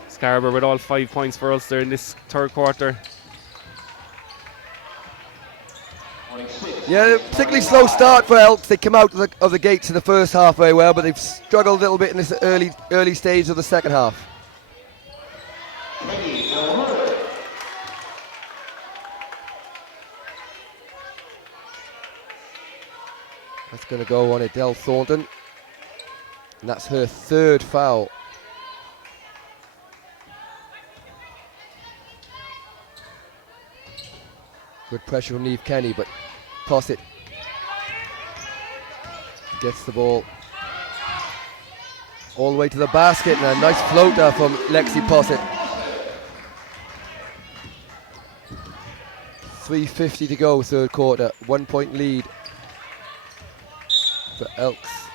Scarborough with all 5 points for Ulster in this third quarter. Yeah, particularly slow start for Elks. They come out of the gates in the first half very well, but they've struggled a little bit in this early stage of the second half. That's going to go on Adele Thornton, and that's her third foul Good pressure from Niamh Kenny, but Posset gets the ball all the way to the basket, and a nice floater from Lexi Posset. 3:50 to go, third quarter. 1 point lead for Elks.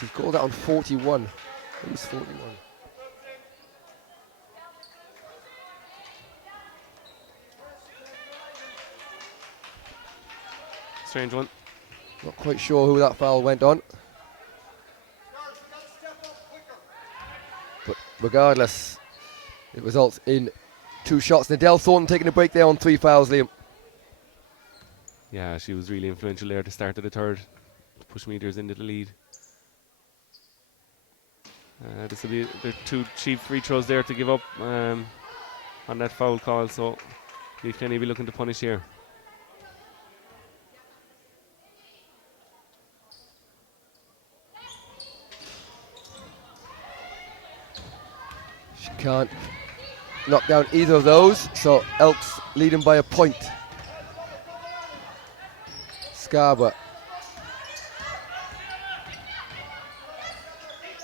She's called that on 41. Who's 41? Strange one. Not quite sure who that foul went on. But regardless, it results in 2 shots. Nadell Thornton taking a break there on 3 fouls, Liam. Yeah, she was really influential there at the start of the third to push Meteors into the lead. This will be the 2 cheap free throws there to give up on that foul call, so Niamh Kenny will be looking to punish here. She can't knock down either of those, so Elks leading by a point. Scarborough.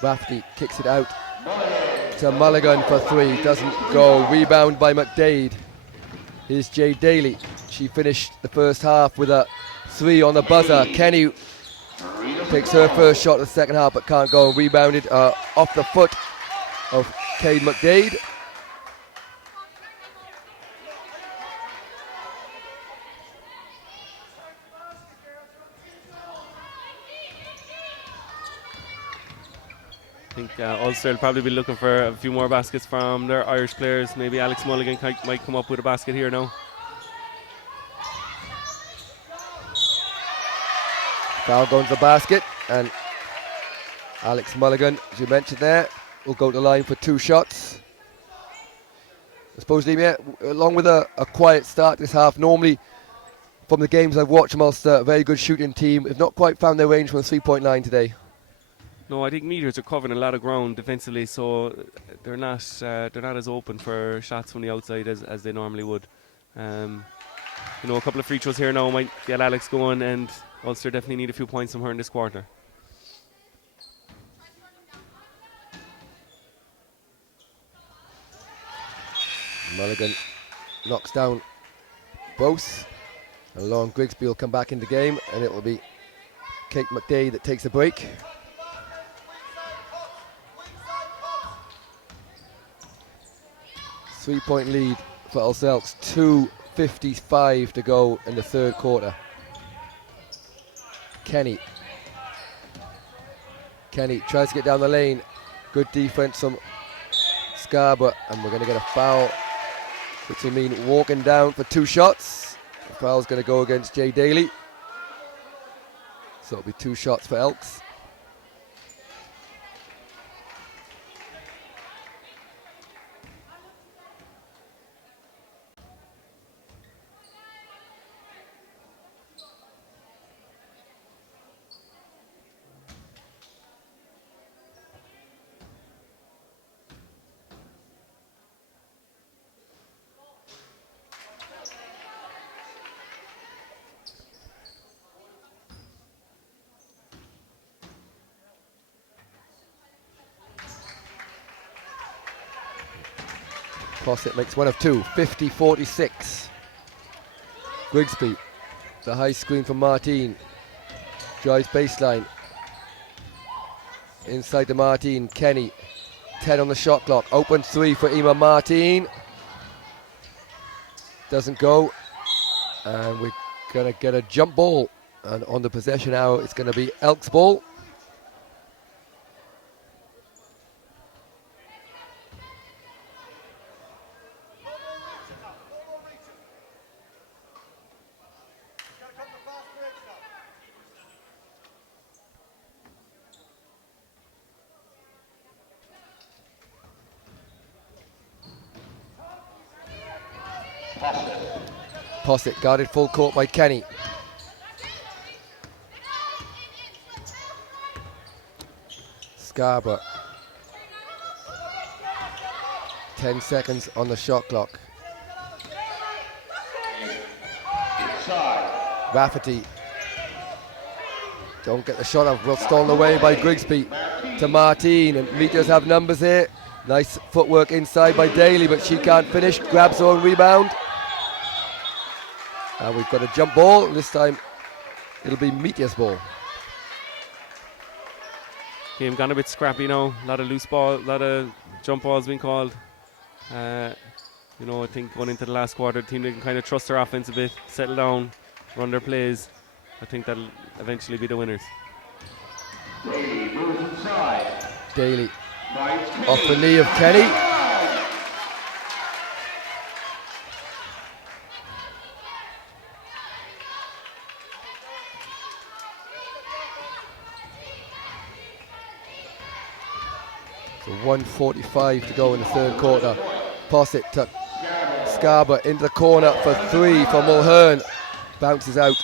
Rafferty kicks it out to Mulligan for 3, doesn't go. Rebound by McDade. Here's Jay Daly. She finished the first half with a 3 on the buzzer. Kenny takes her first shot of the second half but can't go. Rebounded off the foot of Cade McDade. I think Ulster will probably be looking for a few more baskets from their Irish players. Maybe Alex Mulligan might come up with a basket here now. Foul going to the basket, and Alex Mulligan, as you mentioned there, will go to the line for 2 shots. I suppose, Liam, along with a quiet start this half, normally from the games I've watched from Ulster, a very good shooting team. Have not quite found their range from the 3-point line today. No, I think Meteors are covering a lot of ground defensively, so they're not as open for shots from the outside as they normally would. A couple of free throws here now might get Alex going, and Ulster definitely need a few points from her in this quarter. Mulligan knocks down both. And Lauren Grigsby will come back in the game, and it will be Kate McDade that takes the break. Three-point lead for Ulster Elks. 2:55 to go in the third quarter. Kenny tries to get down the lane. Good defense from Scarborough, and we're going to get a foul, which will mean walking down for 2 shots. The foul's going to go against Jay Daly. So it'll be 2 shots for Elks. Posset makes 1 of 2, 50-46. Grigsby, the high screen from Martin. Drives baseline. Inside to Martin, Kenny. 10 on the shot clock. Open 3 for Emma Martin. Doesn't go. And we're going to get a jump ball. And on the possession hour, it's going to be Elks ball. Posset guarded full court by Kenny. Scarborough 10 seconds on the shot clock. Rafferty don't get the shot off. Well, stolen away by Grigsby to Martine, and Meteors have numbers here. Nice footwork inside by Daly, but she can't finish. Grabs her own rebound. And we've got a jump ball. This time it'll be Meteors' ball. Game gone a bit scrappy now. A lot of loose ball, a lot of jump balls being called. I think going into the last quarter, the team can kind of trust their offense a bit, settle down, run their plays. I think that'll eventually be the winners. Daly moves inside. Daly off the knee of Kenny. So 1:45 to go in the third quarter. Posset to Scarborough into the corner for three for Mulhern. Bounces out.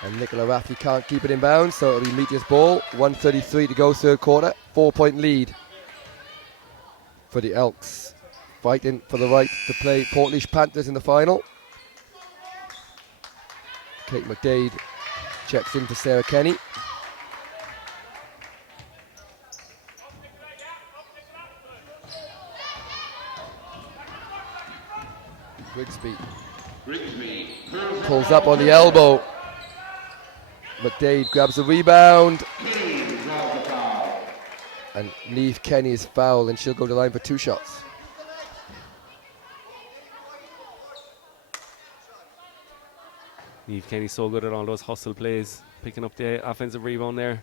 And Nicola Rafferty can't keep it in bounds, so it'll be Meteors' ball. 1:33 to go third quarter. 4-point lead for the Elks. Fighting for the right to play Portlaoise Panthers in the final. Kate McDade checks in for Sarah Kenny. Grigsby pulls up on the elbow. McDade grabs the rebound. And Niamh Kenny is fouled, and she'll go to the line for 2 shots. Niamh Kenny's so good at all those hustle plays, picking up the offensive rebound there.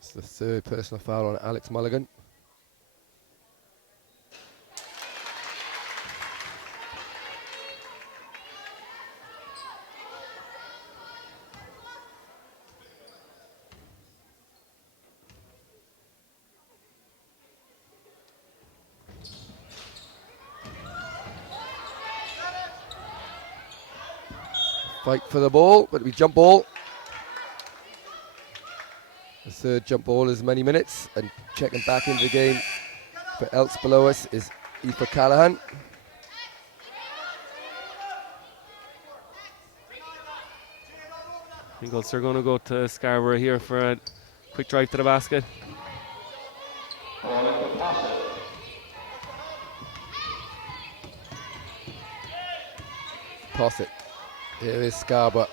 It's the third personal foul on Alex Mulligan. Fight for the ball, but we jump ball. The third jump ball is many minutes, and checking back into the game for Elks below us is Aoife Callahan. I think Ulster are going to go to Scarborough here for a quick drive to the basket. Posset. Here is Scarborough.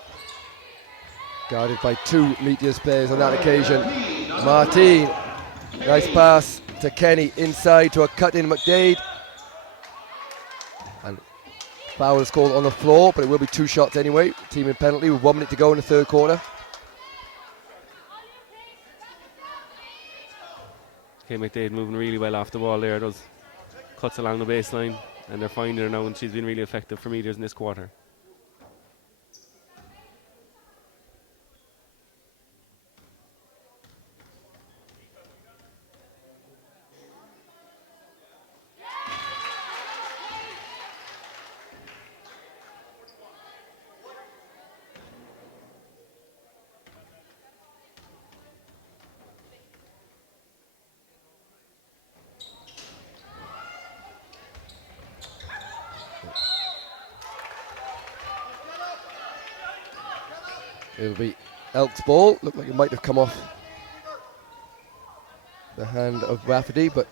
Guarded by 2 Meteors players on that occasion. Martine. Nice pass to Kenny. Inside to a cut-in McDade. And foul is called on the floor, but it will be 2 shots anyway. Team in penalty with 1 minute to go in the third quarter. Kate McDade moving really well off the ball there. Those cuts along the baseline, and they're finding her now, and she's been really effective for Meteors in this quarter. It'll be Elks' ball. Looked like it might have come off the hand of Rafferty, but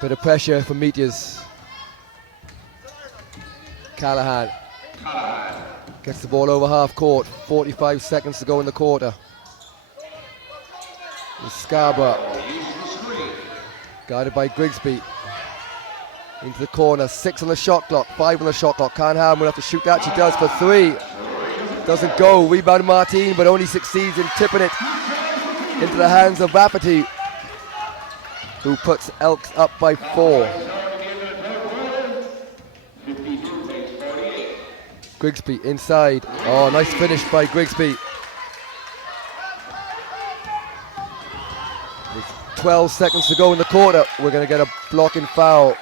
bit of pressure for Meteors. Callahan gets the ball over half court. 45 seconds to go in the quarter. And Scarborough, guarded by Grigsby. Into the corner, 6 on the shot clock, 5 on the shot clock. Canham will have to shoot that. She does for 3. Doesn't go. Rebound Martine, but only succeeds in tipping it into the hands of Rafferty, who puts Elks up by 4. Grigsby inside. Oh, nice finish by Grigsby. With 12 seconds to go in the quarter, we're going to get a blocking foul.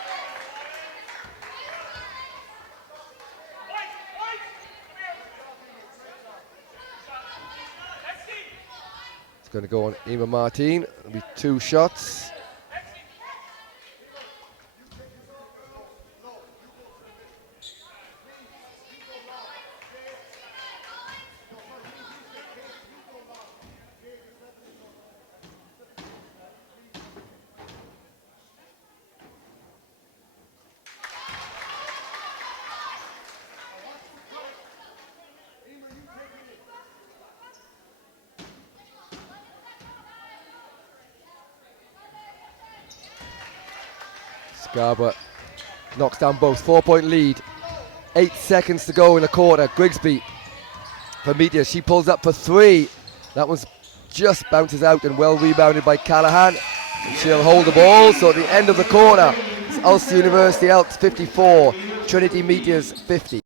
It's going to go on Emma Martin. It'll be 2 shots. Scarborough knocks down both. 4-point lead. 8 seconds to go in the quarter. Grigsby for Meteors. She pulls up for 3. That one's just bounces out and well rebounded by Callahan. And she'll hold the ball. So at the end of the quarter, it's Ulster University Elks 54, Trinity Meteors 50.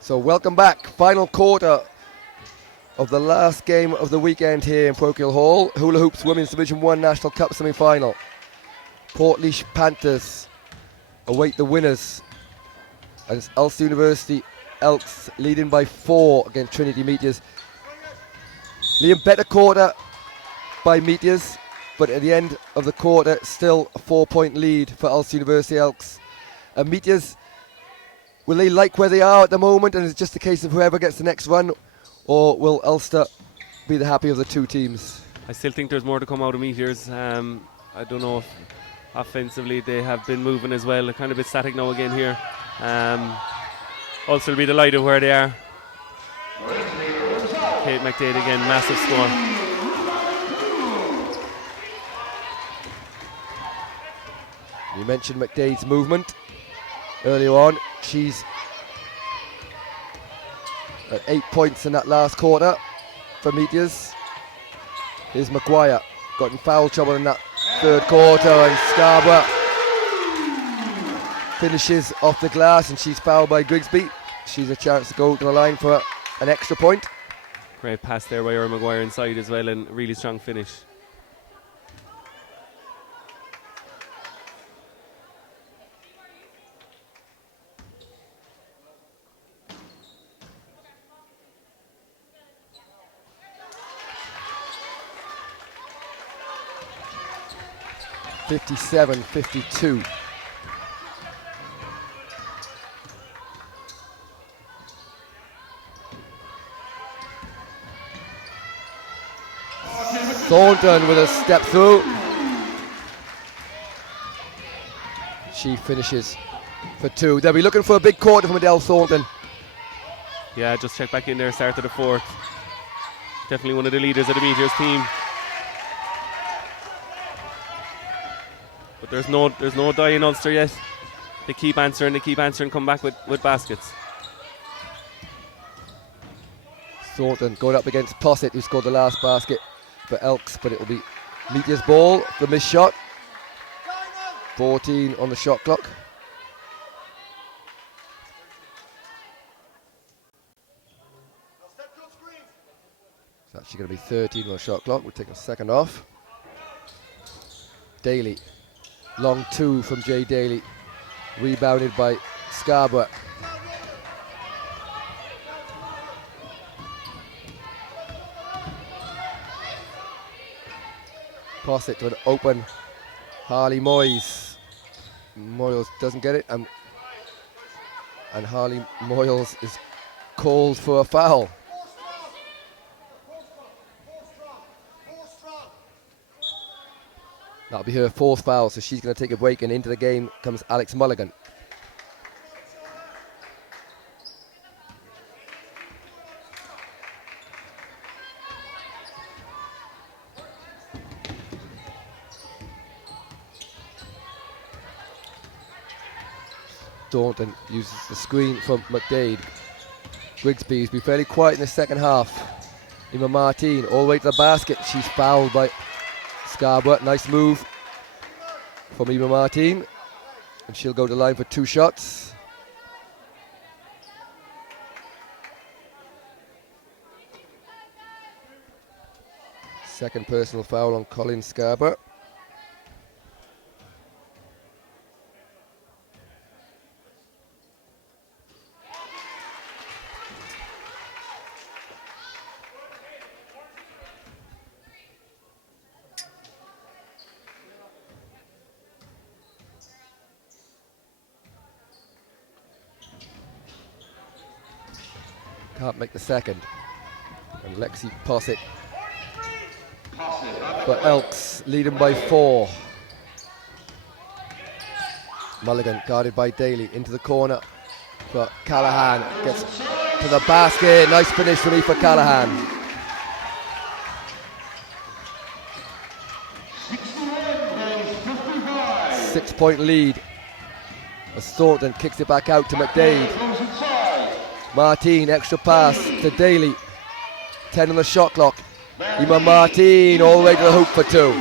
So welcome back. Final quarter of the last game of the weekend here in Parochial Hall. Hula Hoops Women's Division 1 National Cup semi-final. Portlaoise Panthers await the winners. And it's Ulster University Elks leading by 4 against Trinity Meteors. Liam, better quarter by Meteors, but at the end of the quarter, still a 4-point lead for Ulster University Elks. And Meteors, will they like where they are at the moment, and it's just a case of whoever gets the next run, or will Ulster be the happy of the 2 teams? I still think there's more to come out of Meteors. I don't know if offensively they have been moving as well. They're kind of a bit static now again here. Ulster will be delighted where they are. Kate McDade again, massive score. You mentioned McDade's movement earlier on. She's at 8 points in that last quarter for Meteors. Here's Maguire, got in foul trouble in that 3rd quarter, and Scarborough finishes off the glass, and she's fouled by Grigsby. She's a chance to go to the line for an extra point. Great pass there by Erin Maguire inside as well, and really strong finish. (57-52). Thornton with a step through. She finishes for 2. They'll be looking for a big quarter from Adele Thornton. Yeah, just check back in there, start of the 4th. Definitely one of the leaders of the Meteors team. But there's no die in Ulster yet. They keep answering, come back with baskets. Thornton going up against Posset, who scored the last basket for Elks, but it will be Meteors' ball. The missed shot. 14 on the shot clock. actually going to be 13 on the shot clock. We'll take a second off. Daly. Long two from Jay Daly. Rebounded by Scarborough. Pass it to an open Harley Moyes. Moyles doesn't get it, and Harley Moyles is called for a foul. That'll be her fourth foul, so she's going to take a break, and into the game comes Alex Mulligan. Staunton uses the screen from McDade. Grigsby's been fairly quiet in the second half. Emma Martin all the way to the basket. She's fouled by Scarborough. Nice move from Emma Martin. And she'll go to the line for 2 shots. Second personal foul on Colin Scarborough. Can't make the second. And Lexi Posset. But Elks leading by 4. Mulligan guarded by Daly into the corner. But Callahan gets to the basket. Nice finish from Aoife Callahan. Six-point lead. As Thornton kicks it back out to McDade. Martin, extra pass to Daly. 10 on the shot clock. Emma Martin all the way to the hoop for 2.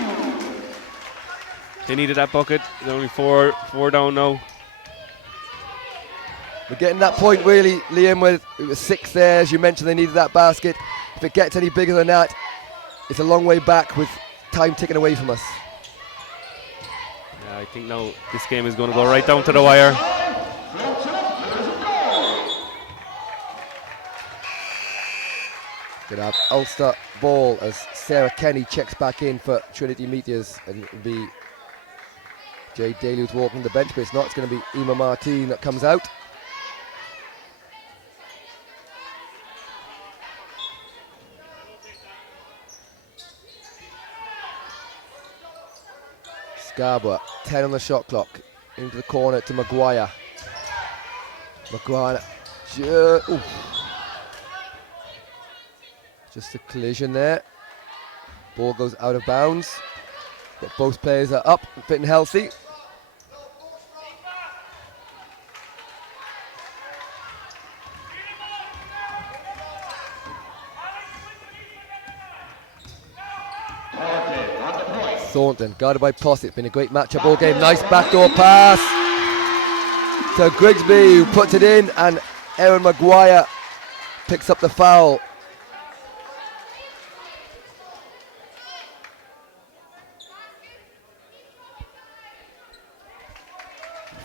They needed that bucket. There's only four down now. We're getting that point really, Liam, with it was 6 there. As you mentioned, they needed that basket. If it gets any bigger than that, it's a long way back with time ticking away from us. Yeah, I think now this game is going to go right down to the wire. Gonna have Ulster ball as Sarah Kenny checks back in for Trinity Meteors, and it'll be Jay Daly who's walking the bench, but it's not. It's going to be Emma Martin that comes out. Scarborough, 10 on the shot clock, into the corner to Maguire. Maguire, just a collision there. Ball goes out of bounds. But both players are up and fit and healthy. Thornton, guarded by Posset. Been a great matchup all game. Nice backdoor pass to Grigsby, who puts it in, and Erin Maguire picks up the foul.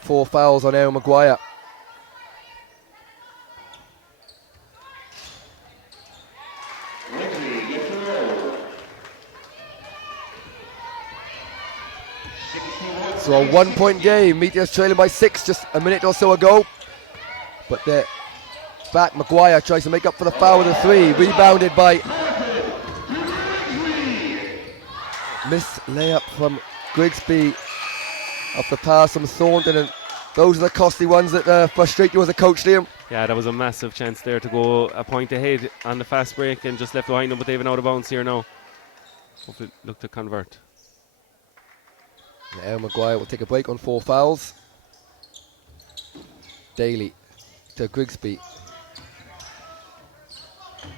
Four fouls on Erin Maguire. So a 1-point game. Meteors trailing by 6 just a minute or so ago. But they're back. Maguire tries to make up for the foul with a 3. Rebounded by miss layup from Grigsby off the pass from Thornton, and those are the costly ones that frustrate you as a coach, Liam. Yeah, that was a massive chance there to go a point ahead on the fast break and just left behind them, but they've an out of bounds here now. Hopefully look to convert. Now Maguire will take a break on 4 fouls. Daly to Grigsby.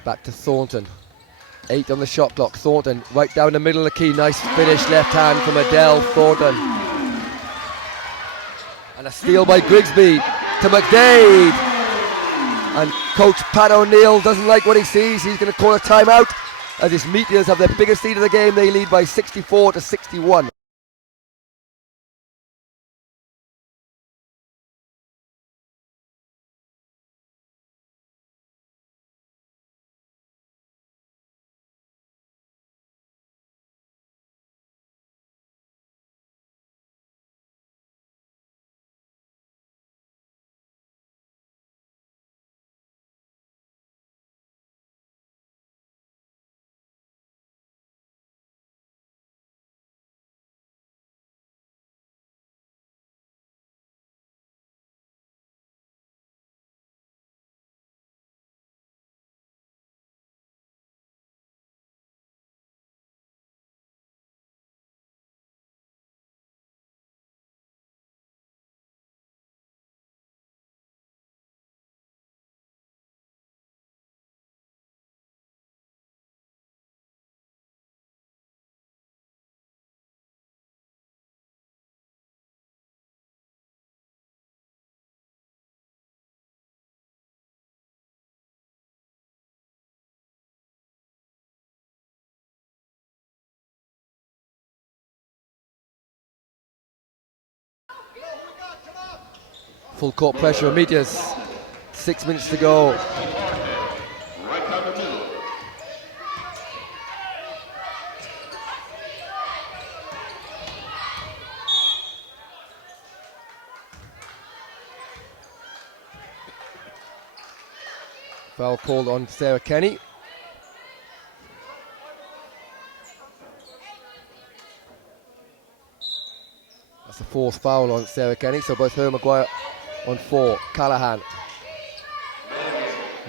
Back to Thornton. 8 on the shot clock. Thornton right down the middle of the key. Nice finish, left hand from Adele Thornton. And a steal by Grigsby to McDade. And coach Pat O'Neill doesn't like what he sees. He's going to call a timeout. as its Meteors have their biggest lead of the game. They lead by 64-61. Full court pressure of Meteors. 6 minutes to go. Right down the middle. Foul called on Sarah Kenny. That's the fourth foul on Sarah Kenny, so both her and Maguire on 4. Callahan.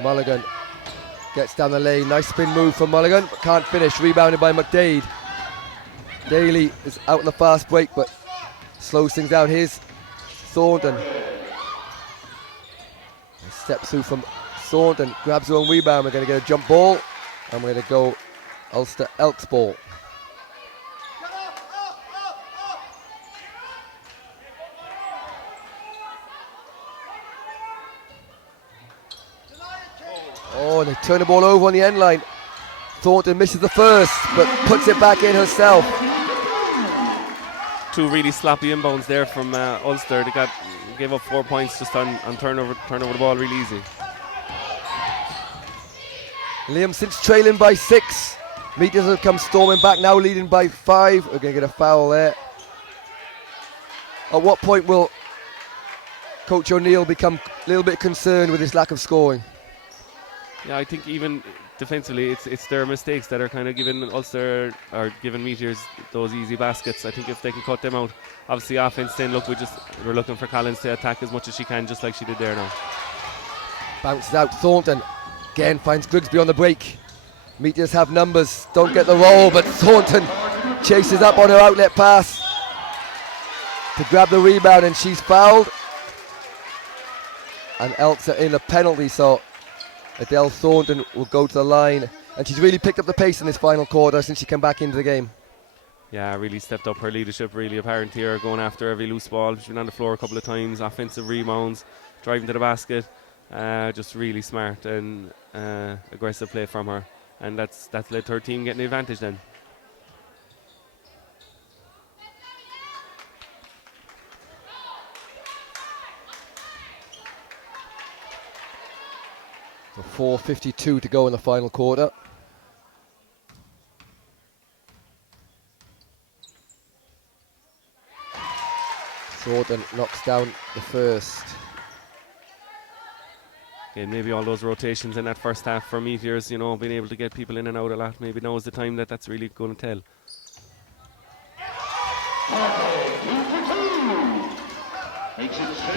Mulligan gets down the lane. Nice spin move from Mulligan, but can't finish. Rebounded by McDade. Daly is out in the fast break, but slows things down. Here's Thornton. Steps through from Thornton, grabs her own rebound. We're going to get a jump ball, and we're going to go Ulster Elks ball. Oh, and they turn the ball over on the end line. Thornton misses the first, but puts it back in herself. Two really sloppy inbounds there from Ulster. They gave up 4 points just on turnover the ball really easy. Liam since trailing by 6. Meteors have come storming back, now leading by 5. We're going to get a foul there. At what point will Coach O'Neill become a little bit concerned with this lack of scoring? Yeah, I think even defensively, it's their mistakes that are kind of giving Ulster or giving Meteors those easy baskets. I think if they can cut them out, obviously offense. Then look, we're looking for Collins to attack as much as she can, just like she did there now. Bounces out. Thornton again finds Grigsby on the break. Meteors have numbers, don't get the roll, but Thornton chases up on her outlet pass to grab the rebound, and she's fouled. And Elks are in a penalty, so Adele Thornton will go to the line, and she's really picked up the pace in this final quarter since she came back into the game. Yeah, really stepped up her leadership, really apparent here, going after every loose ball. She's been on the floor a couple of times, offensive rebounds, driving to the basket. Just really smart and aggressive play from her, and that's led to her team getting the advantage then. So 4:52 to go in the final quarter. Thornton knocks down the first. Okay, maybe all those rotations in that first half for Meteors, being able to get people in and out a lot, maybe now is the time that's really going to tell.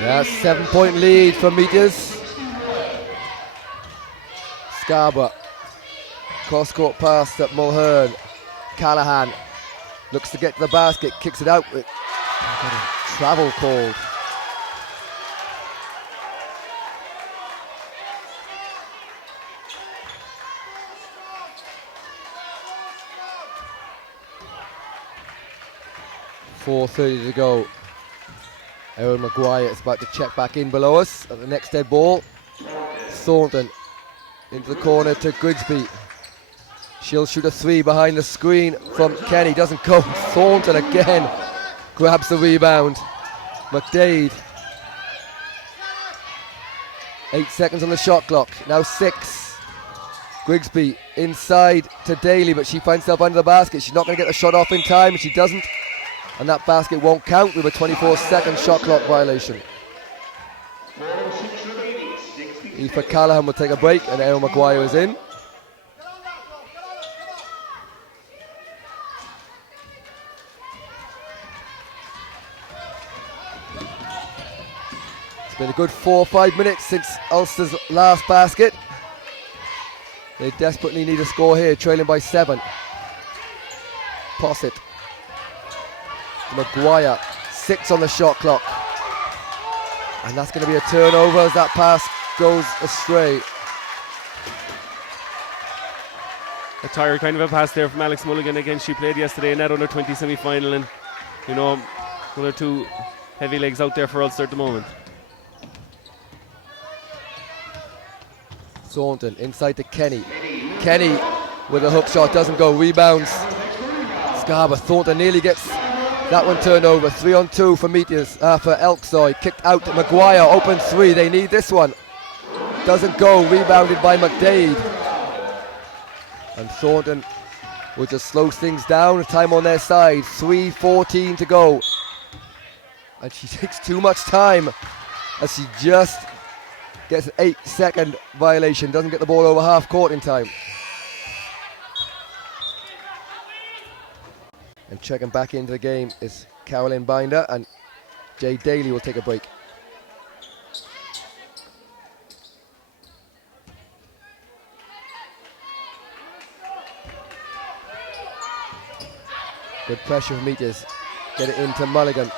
Yeah, 7-point lead for Meteors. Scarborough, cross-court pass at Mulhern. Callahan looks to get to the basket, kicks it out with travel called. .4:30 to go. Erin Maguire is about to check back in below us at the next dead ball. Thornton into the corner to Grigsby. She'll shoot a 3 behind the screen from Kenny. Doesn't go. Thornton again grabs the rebound. McDade. 8 seconds on the shot clock. Now 6. Grigsby inside to Daly, but she finds herself under the basket. She's not going to get the shot off in time, and she doesn't. And that basket won't count with a 24-second shot clock violation. Aoife Callahan will take a break, and Erin Maguire is in. It's been a good 4 or 5 minutes since Ulster's last basket. They desperately need a score here, trailing by 7. Posset. Maguire, 6 on the shot clock. And that's going to be a turnover as that pass goes astray. A tired kind of a pass there from Alex Mulligan. Again, she played yesterday in that under 20 semi-final, and you know, one or two heavy legs out there for Ulster at the moment. Thornton inside to Kenny. Kenny with a hook shot, doesn't go, rebounds. Scarborough. Thornton nearly gets that one turned over. 3 on 2 for Meteors, for Elks, sorry. Kicked out to Maguire, open 3. They need this one. Doesn't go, rebounded by McDade. And Thornton will just slow things down. Time on their side. 3:14 to go. And she takes too much time as she just gets an 8-second violation. Doesn't get the ball over half court in time. And checking back into the game is Carolyn Binder, and Jay Daly will take a break. Good pressure from Meteors. Get it into Mulligan.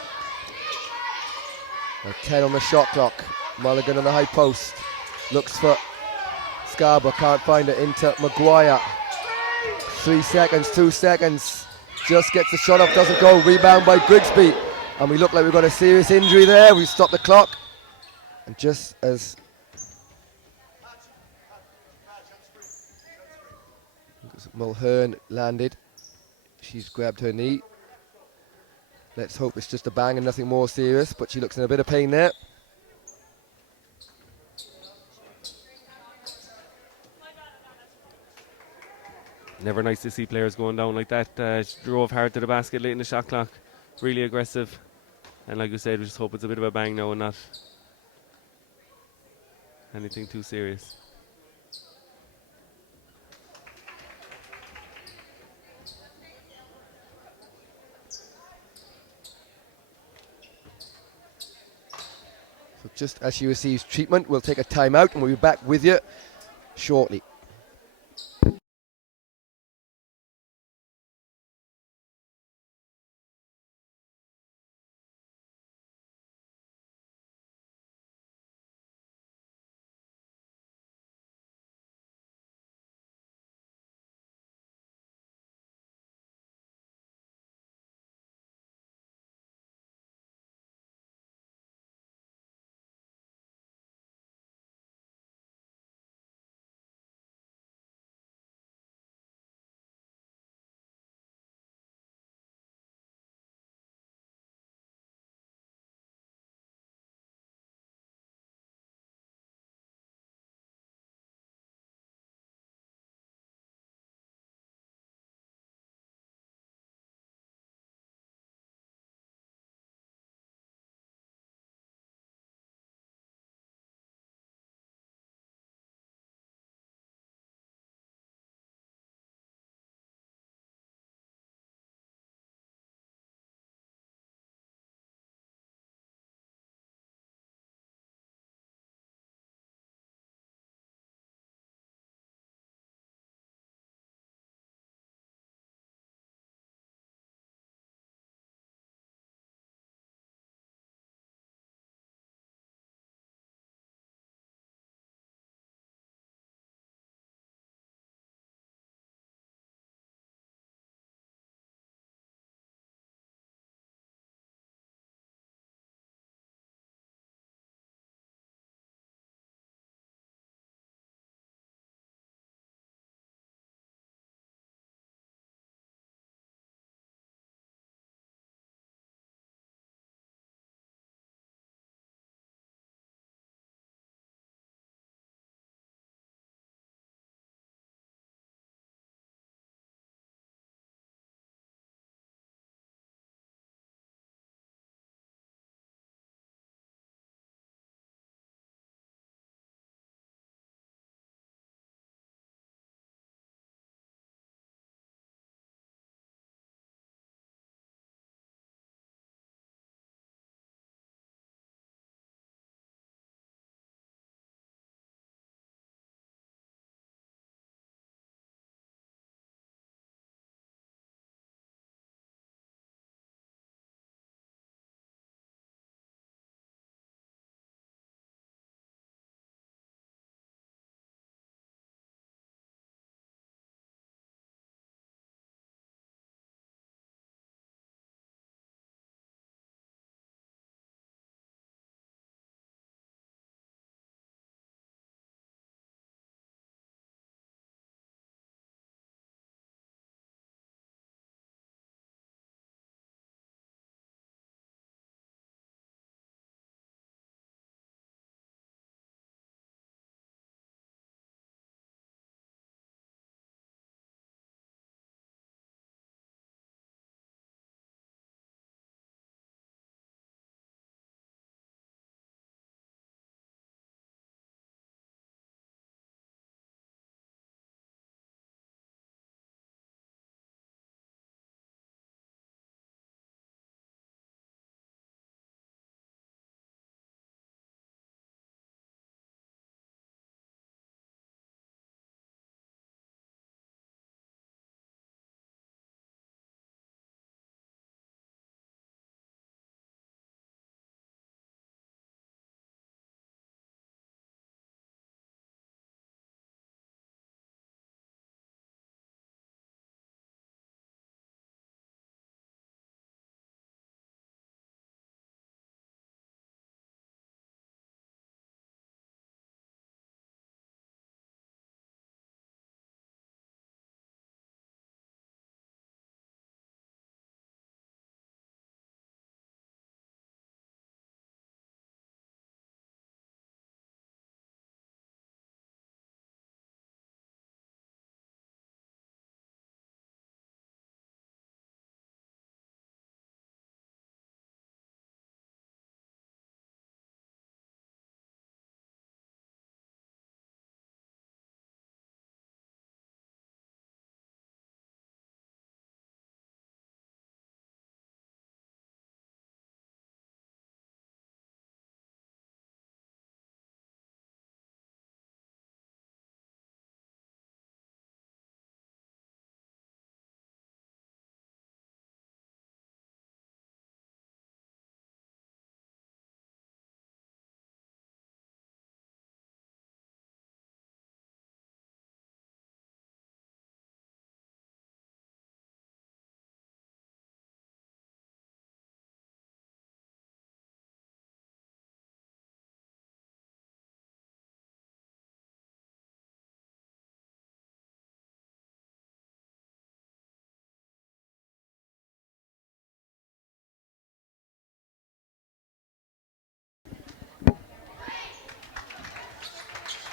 Now 10 on the shot clock. Mulligan on the high post. Looks for Scarborough, can't find it. Into Maguire. 3 seconds, 2 seconds. Just gets the shot off, doesn't go. Rebound by Grigsby. And we look like we've got a serious injury there. We stop the clock. And just as Mulhern landed, she's grabbed her knee. Let's hope it's just a bang and nothing more serious, but she looks in a bit of pain there. Never nice to see players going down like that. She drove hard to the basket late in the shot clock. Really aggressive. And like you said, we just hope it's a bit of a bang now and not anything too serious. So just as she receives treatment, we'll take a timeout and we'll be back with you shortly.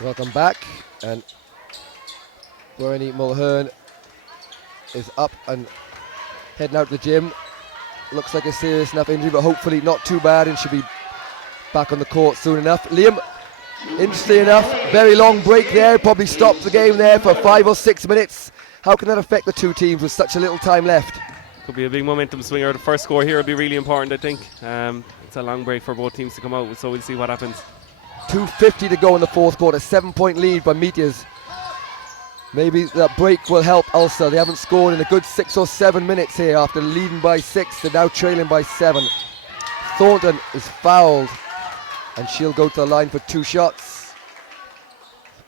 Welcome back. And Bernie Mulhern is up and heading out to the gym. Looks like a serious enough injury, but hopefully not too bad, and should be back on the court soon enough. Liam, interesting enough, very long break there, probably stopped the game there for 5 or 6 minutes. How can that affect the two teams with such a little time left? Could be a big momentum swinger. The first score here will be really important, I think. It's a long break for both teams to come out, so we'll see what happens. 2:50 to go in the fourth quarter, 7-point lead by Meteors. Maybe that break will help Ulster. They haven't scored in a good 6 or 7 minutes here after leading by 6. They're now trailing by 7. Thornton is fouled, and she'll go to the line for 2 shots.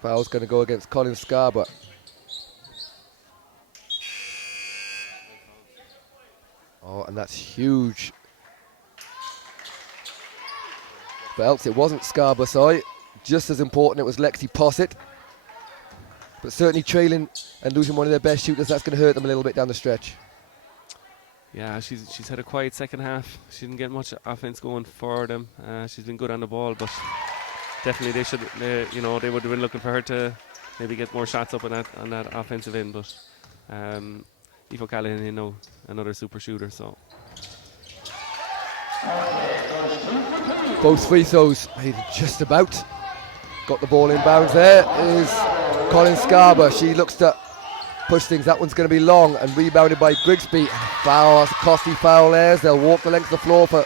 Foul's going to go against Colin Scarborough. Oh, and that's huge. For Elks, it wasn't Scarborough, sorry. Just as important, it was Lexi Posset. But certainly trailing and losing one of their best shooters, that's going to hurt them a little bit down the stretch. Yeah, she's had a quiet second half. She didn't get much offense going for them. She's been good on the ball, but definitely they should, they would have been looking for her to maybe get more shots up on that offensive end. But Aoife Callahan, another super shooter. So both free throws made just about. Got the ball in bounds. There is Colin Scarborough. She looks to push things. That one's going to be long and rebounded by Grigsby. Foul, that's a costly foul there. They'll walk the length of the floor for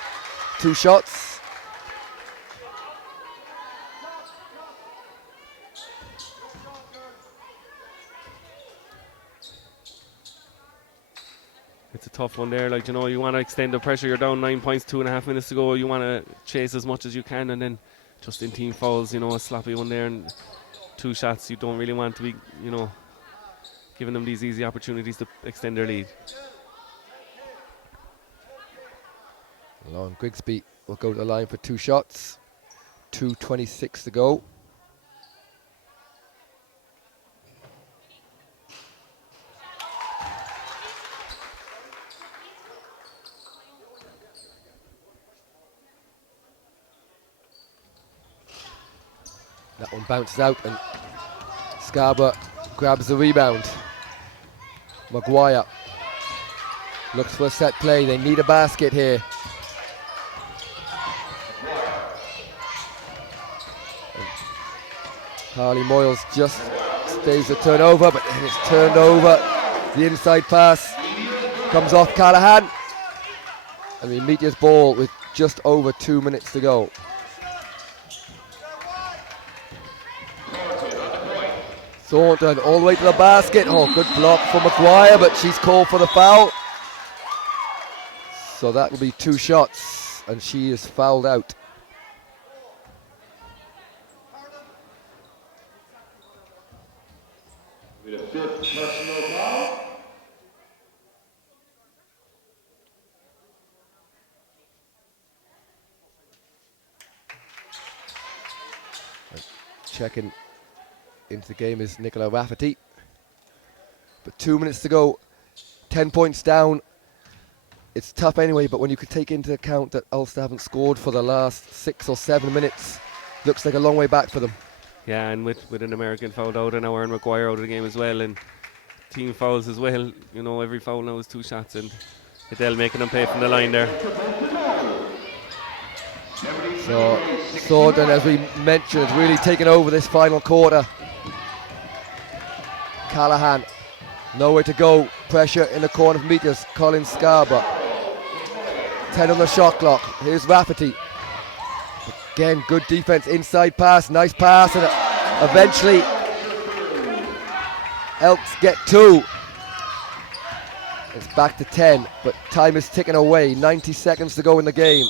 2 shots. it's a tough one there. You want to extend the pressure. You're down 9 points, 2.5 minutes to go. You want to chase as much as you can, and then just in team fouls, a sloppy one there and 2 shots. You don't really want to be, giving them these easy opportunities to extend their lead. Lauren Grigsby will go to the line for 2 shots. 2:26 to go. That one bounces out and Scarborough grabs the rebound. Maguire looks for a set play. They need a basket here. And Harley Moyles just stays the turnover, but then it's turned over. The inside pass comes off Callahan. And we meet his ball with just over 2 minutes to go. Thornton all the way to the basket. Oh, good block for Maguire, but she's called for the foul. So that will be 2 shots, and she is fouled out. With a 5th personal foul. Checking into the game is Nicola Rafferty. But 2 minutes to go, 10 points down. It's tough anyway, but when you could take into account that Ulster haven't scored for the last 6 or 7 minutes, looks like a long way back for them. Yeah, and with an American fouled out and now Aaron Maguire out of the game as well, and team fouls as well. Every foul now is 2 shots, and Adele making them pay from the line there. So Thornton, as we mentioned, is really taking over this final quarter. Callahan, nowhere to go. Pressure in the corner of Meteors. Colin Scarborough. 10 on the shot clock. Here's Rafferty. Again, good defense. Inside pass. Nice pass. And eventually, Elks get 2. It's back to 10, but time is ticking away. 90 seconds to go in the game.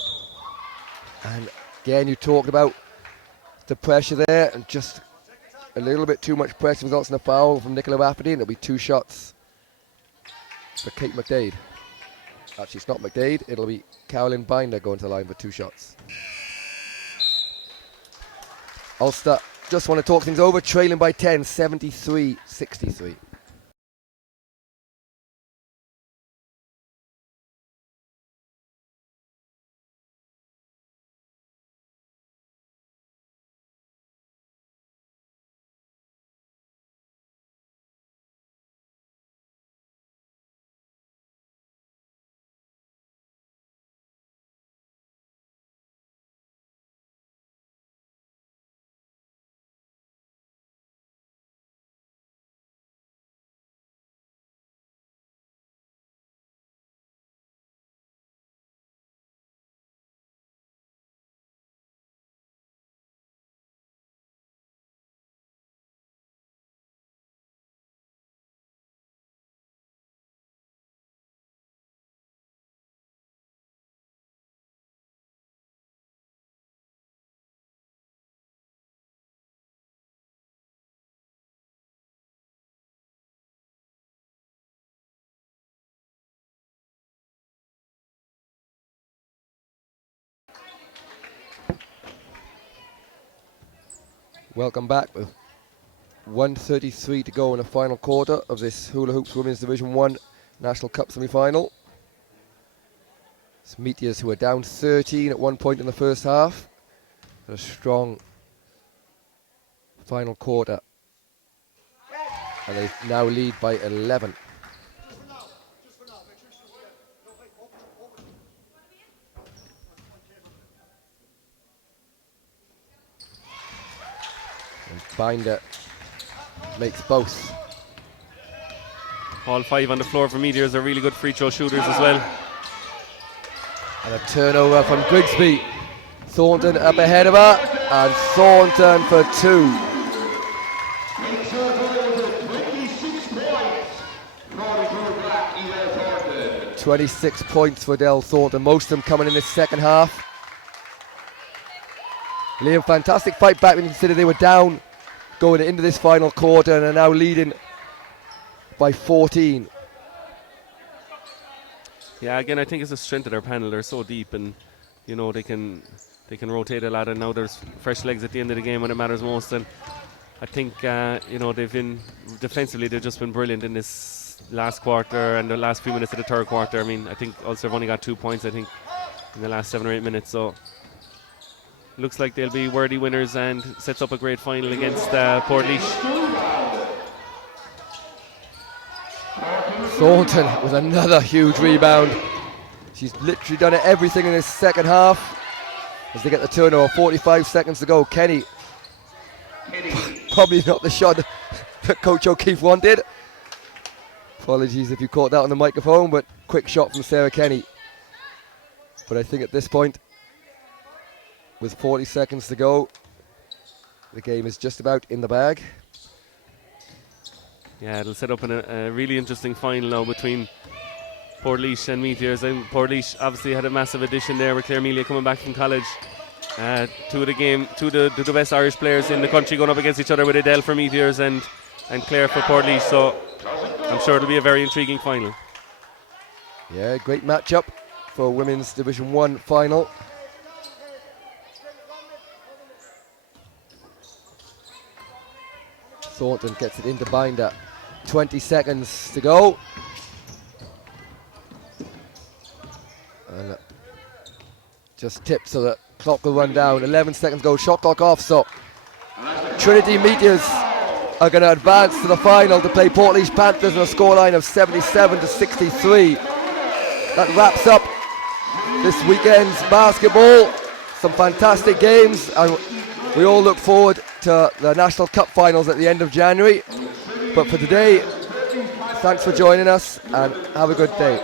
And again, you talked about the pressure there, and just a little bit too much pressure results in a foul from Nicola Rafferty, and it'll be 2 shots for Kate McDade. Actually, it's not McDade, it'll be Carolyn Binder going to the line for 2 shots. Ulster just want to talk things over, trailing by 10, 73-63. Welcome back with 1:33 to go in the final quarter of this Hula Hoops Women's Division 1 National Cup semi-final. It's Meteors, who are down 13 at one point in the first half. A strong final quarter. And they now lead by 11. And Binder makes both. All 5 on the floor for Meteors are really good free throw shooters as well. And a turnover from Grigsby. Thornton up ahead of her, and Thornton for 2. 26 points for Del Thornton, most of them coming in this second half. Liam, fantastic fight back when you consider they were down going into this final quarter and are now leading by 14. Yeah, again, I think it's a strength of their panel. They're so deep, and you know they can rotate a lot, and now there's fresh legs at the end of the game when it matters most. And I think you know, they've been defensively, they've just been brilliant in this last quarter and the last few minutes of the third quarter. I mean, I think Ulster have only got 2 points, I think, in the last 7 or 8 minutes. So looks like they'll be worthy winners and sets up a great final against Portlaoise. Thornton with another huge rebound. She's literally done everything in this second half as they get the turnover. 45 seconds to go. Kenny, probably not the shot that Coach O'Keefe wanted. Apologies if you caught that on the microphone, but quick shot from Sarah Kenny. But I think at this point, with 40 seconds to go, the game is just about in the bag. Yeah, it'll set up a really interesting final now between Portlaoise and Meteors. And Portlaoise obviously had a massive addition there with Claire Mealy coming back from college. Two of the best Irish players in the country going up against each other, with Adele for Meteors and Claire for Portlaoise. So I'm sure it'll be a very intriguing final. Yeah, great matchup for Women's Division 1 final. Thornton gets it into Binder. 20 seconds to go. And just tipped so the clock will run down. 11 seconds to go. Shot clock off. So Trinity Meteors are going to advance to the final to play Portlaoise Panthers on a scoreline of 77-63. That wraps up this weekend's basketball. Some fantastic games, and we all look forward to the National Cup finals at the end of January. But for today, thanks for joining us and have a good day.